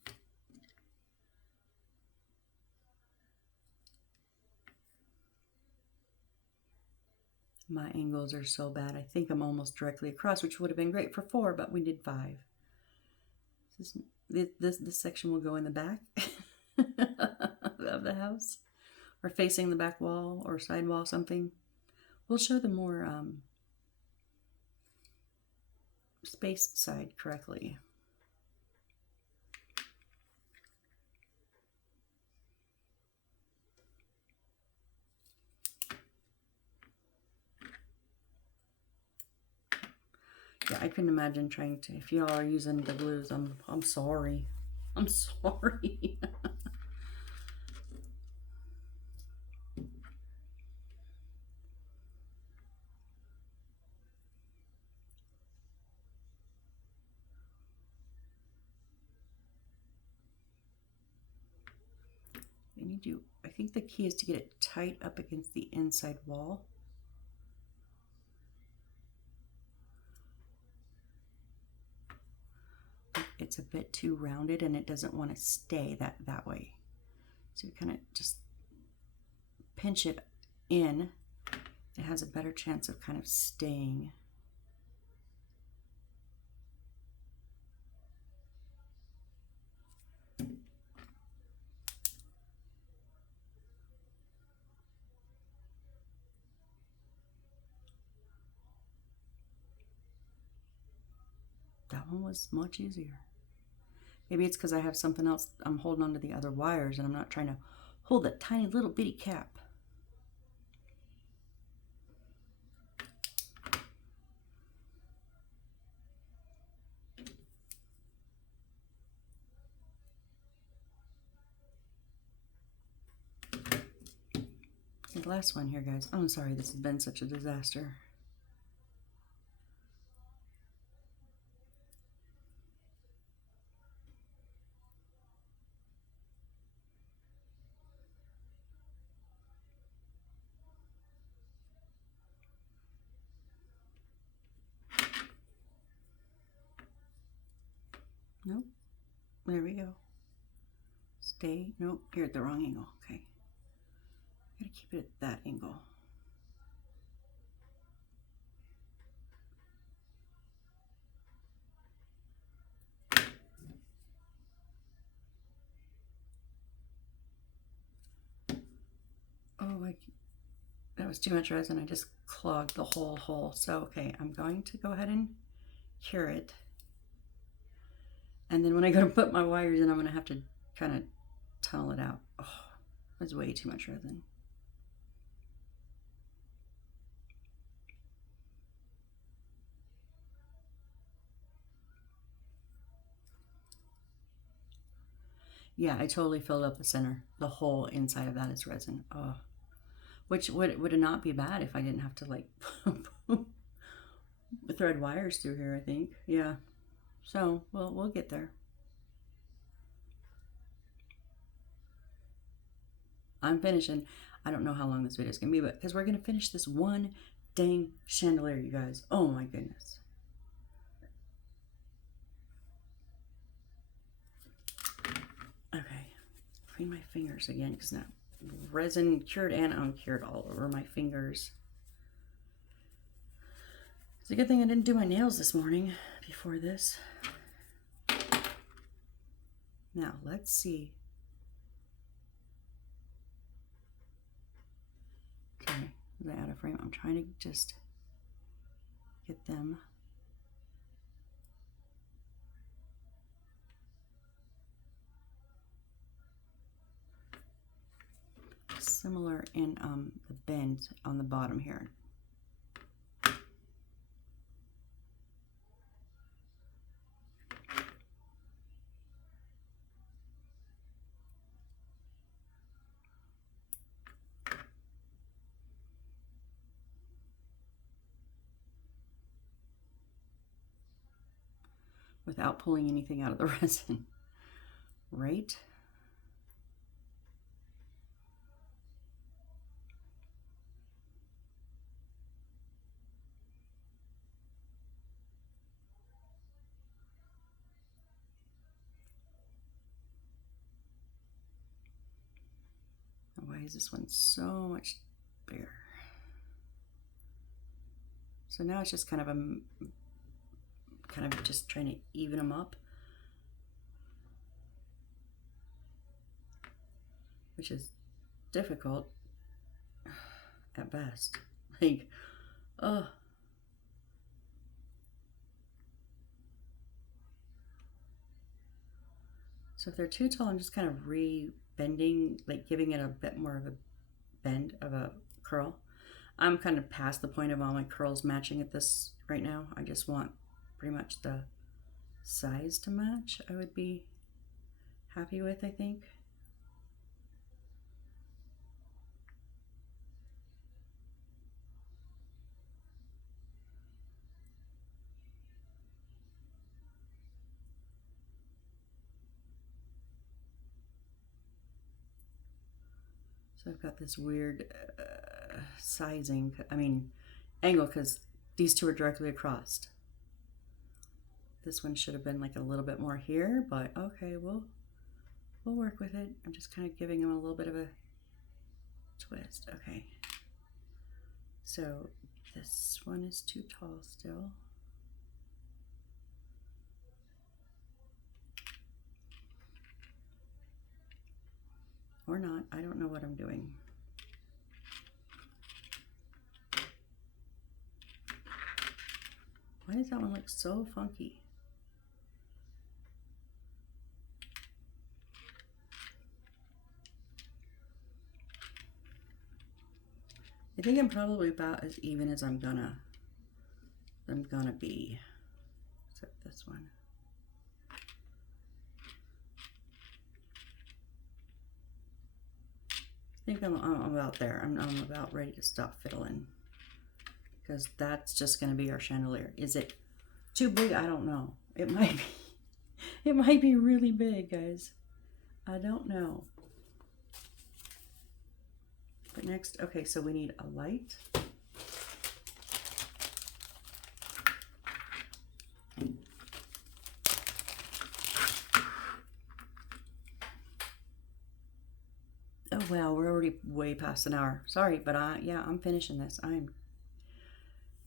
it. My angles are so bad. I think I'm almost directly across, which would have been great for 4, but we did 5. This section will go in the back of the house, or facing the back wall or side wall, something. We'll show the more spaced side correctly. Yeah, I couldn't imagine trying to, if y'all are using the glues, I'm sorry. I'm sorry. I think the key is to get it tight up against the inside wall. It's a bit too rounded and it doesn't want to stay that way. So you kind of just pinch it in. It has a better chance of kind of staying. That one was much easier. Maybe it's because I have something else. I'm holding on to the other wires and I'm not trying to hold that tiny little bitty cap. The last one here, guys. I'm sorry this has been such a disaster. Nope. There we go. Stay. Nope. You're at the wrong angle. Okay. Gotta keep it at that angle. Oh, that was too much resin. I just clogged the whole hole. So, okay, I'm going to go ahead and cure it. And then when I go to put my wires in, I'm going to have to kind of tunnel it out. Oh, that's way too much resin. Yeah, I totally filled up the center. The whole inside of that is resin. Oh, which would not be bad if I didn't have to like thread wires through here, I think. Yeah. So, well, we'll get there. I'm finishing. I don't know how long this video is going to be, but because we're going to finish this one dang chandelier, you guys. Oh my goodness. Okay. Clean my fingers again because now resin cured and uncured all over my fingers. It's a good thing I didn't do my nails this morning before this. Now, let's see. Okay, they're out of frame. I'm trying to just get them. Similar in the bend on the bottom here. Without pulling anything out of the resin, right? Why is this one so much bigger? So now it's just kind of just trying to even them up, which is difficult at best. Like, oh. So if they're too tall, I'm just kind of re-bending, like giving it a bit more of a bend of a curl. I'm kind of past the point of all my curls matching at this right now. I just want pretty much the size to match. I would be happy with, I think. So I've got this weird sizing, angle, because these two are directly across. This one should have been like a little bit more here, but okay, we'll work with it. I'm just kind of giving them a little bit of a twist. Okay. So this one is too tall still. Or not, I don't know what I'm doing. Why does that one look so funky? I think I'm probably about as even as I'm gonna be, except this one. I think I'm about there. I'm about ready to stop fiddling, because that's just going to be our chandelier. Is it too big? I don't know. It might be. It might be really big, guys. I don't know. But next, okay, so we need a light. Oh, wow, we're already way past an hour. Sorry, but yeah, I'm finishing this. I'm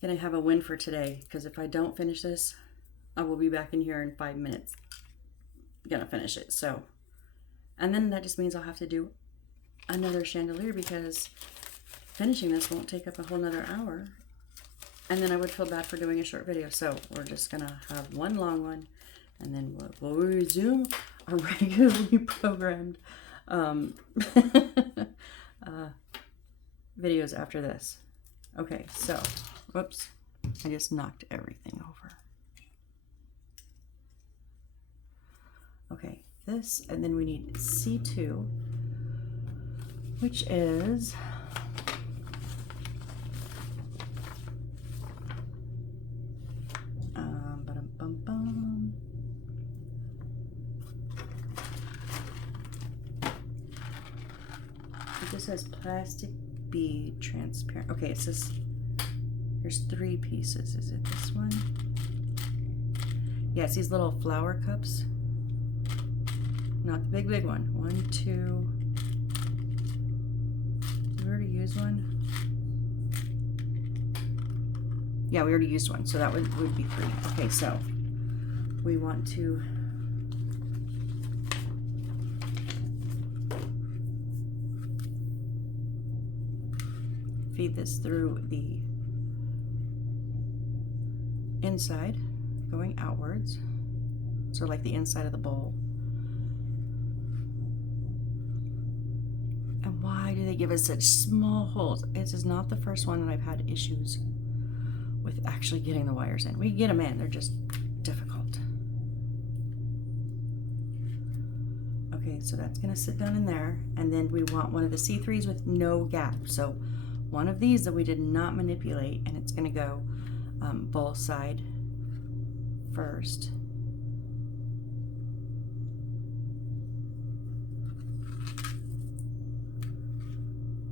gonna have a win for today, because if I don't finish this, I will be back in here in 5 minutes. Gonna finish it, so. And then that just means I'll have to do another chandelier, because finishing this won't take up a whole nother hour. And then I would feel bad for doing a short video. So we're just gonna have one long one, and then we'll resume our regularly programmed videos after this. Okay, so, whoops, I just knocked everything over. Okay, this, and then we need C2, which is it just says plastic bead transparent. Okay, it says there's 3 pieces. Is it this one? Yeah, it's these little flower cups. Not the big one. 1, 2. Did we already use one? Yeah, we already used one, so that would be 3. Okay, so we want to feed this through the inside, going outwards, so like the inside of the bowl. And why do they give us such small holes? This is not the first one that I've had issues with actually getting the wires in. We get them in, they're just difficult. Okay, so that's gonna sit down in there, and then we want one of the C3s with no gap. So one of these that we did not manipulate, and it's gonna go bowl side first.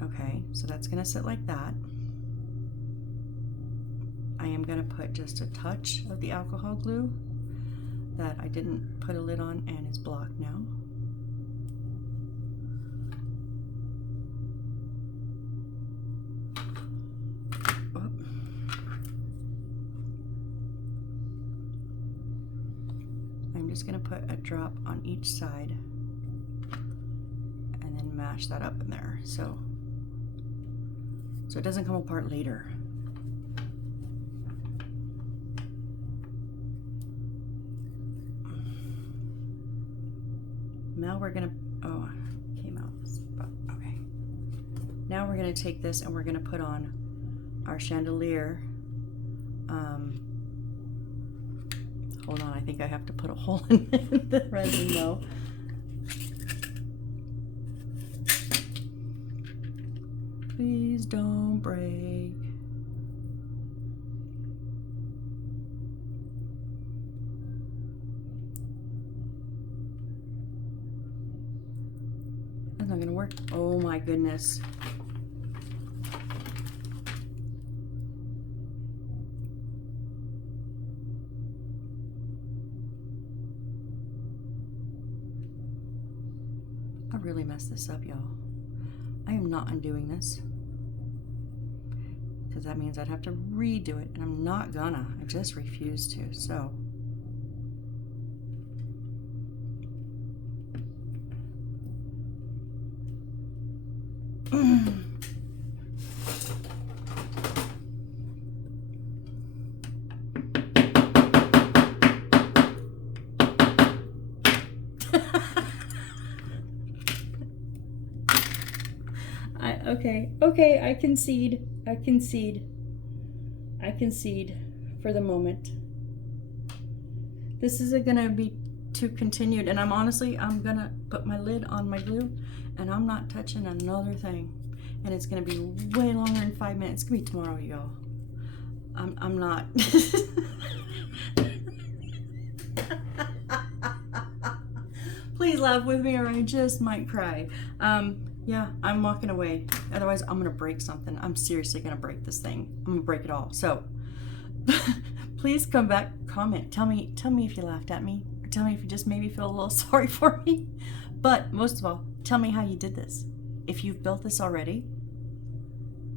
Okay, so that's gonna sit like that. I am gonna put just a touch of the alcohol glue that I didn't put a lid on and is blocked now. I'm just gonna put a drop on each side and then mash that up in there so it doesn't come apart later. now we're gonna, oh, it came out. Okay. Now we're gonna take this and we're gonna put on our chandelier. Hold on, I think I have to put a hole in the resin though. Please don't break. That's not gonna work. Oh my goodness. I really messed this up, y'all. I am not undoing this, because that means I'd have to redo it, and I'm not gonna. I just refuse to. So okay, I concede for the moment. This isn't gonna be too continued, and I'm gonna put my lid on my glue, and I'm not touching another thing, and it's gonna be way longer than 5 minutes. It's gonna be tomorrow, y'all. I'm not. Please laugh with me or I just might cry. Yeah, I'm walking away. Otherwise, I'm gonna break something. I'm seriously gonna break this thing. I'm gonna break it all. So, please come back, comment. Tell me if you laughed at me. Or tell me if you just made me feel a little sorry for me. But most of all, tell me how you did this. If you've built this already,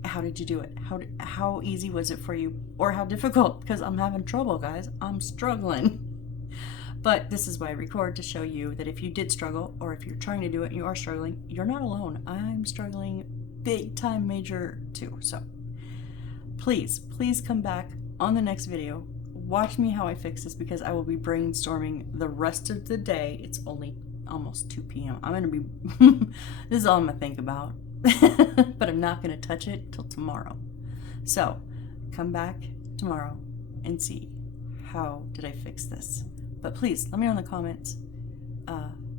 how did you do it? How easy was it for you? Or how difficult? Because I'm having trouble, guys. I'm struggling. But this is why I record, to show you that if you did struggle, or if you're trying to do it and you are struggling, you're not alone. I'm struggling big time major too. So please come back on the next video. Watch me how I fix this, because I will be brainstorming the rest of the day. It's only almost 2 p.m. I'm gonna be, this is all I'm gonna think about. But I'm not gonna touch it till tomorrow. So come back tomorrow and see how did I fix this. But please let me know in the comments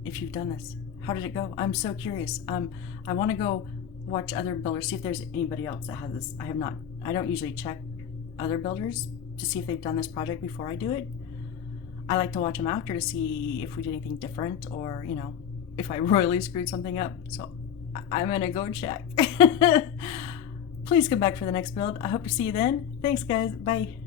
if you've done this. How did it go? I'm so curious. I want to go watch other builders, see if there's anybody else that has this. I don't usually check other builders to see if they've done this project before I do it. I like to watch them after to see if we did anything different, or, you know, if I royally screwed something up. So I'm gonna go check. Please come back for the next build. I hope to see you then. Thanks, guys. Bye.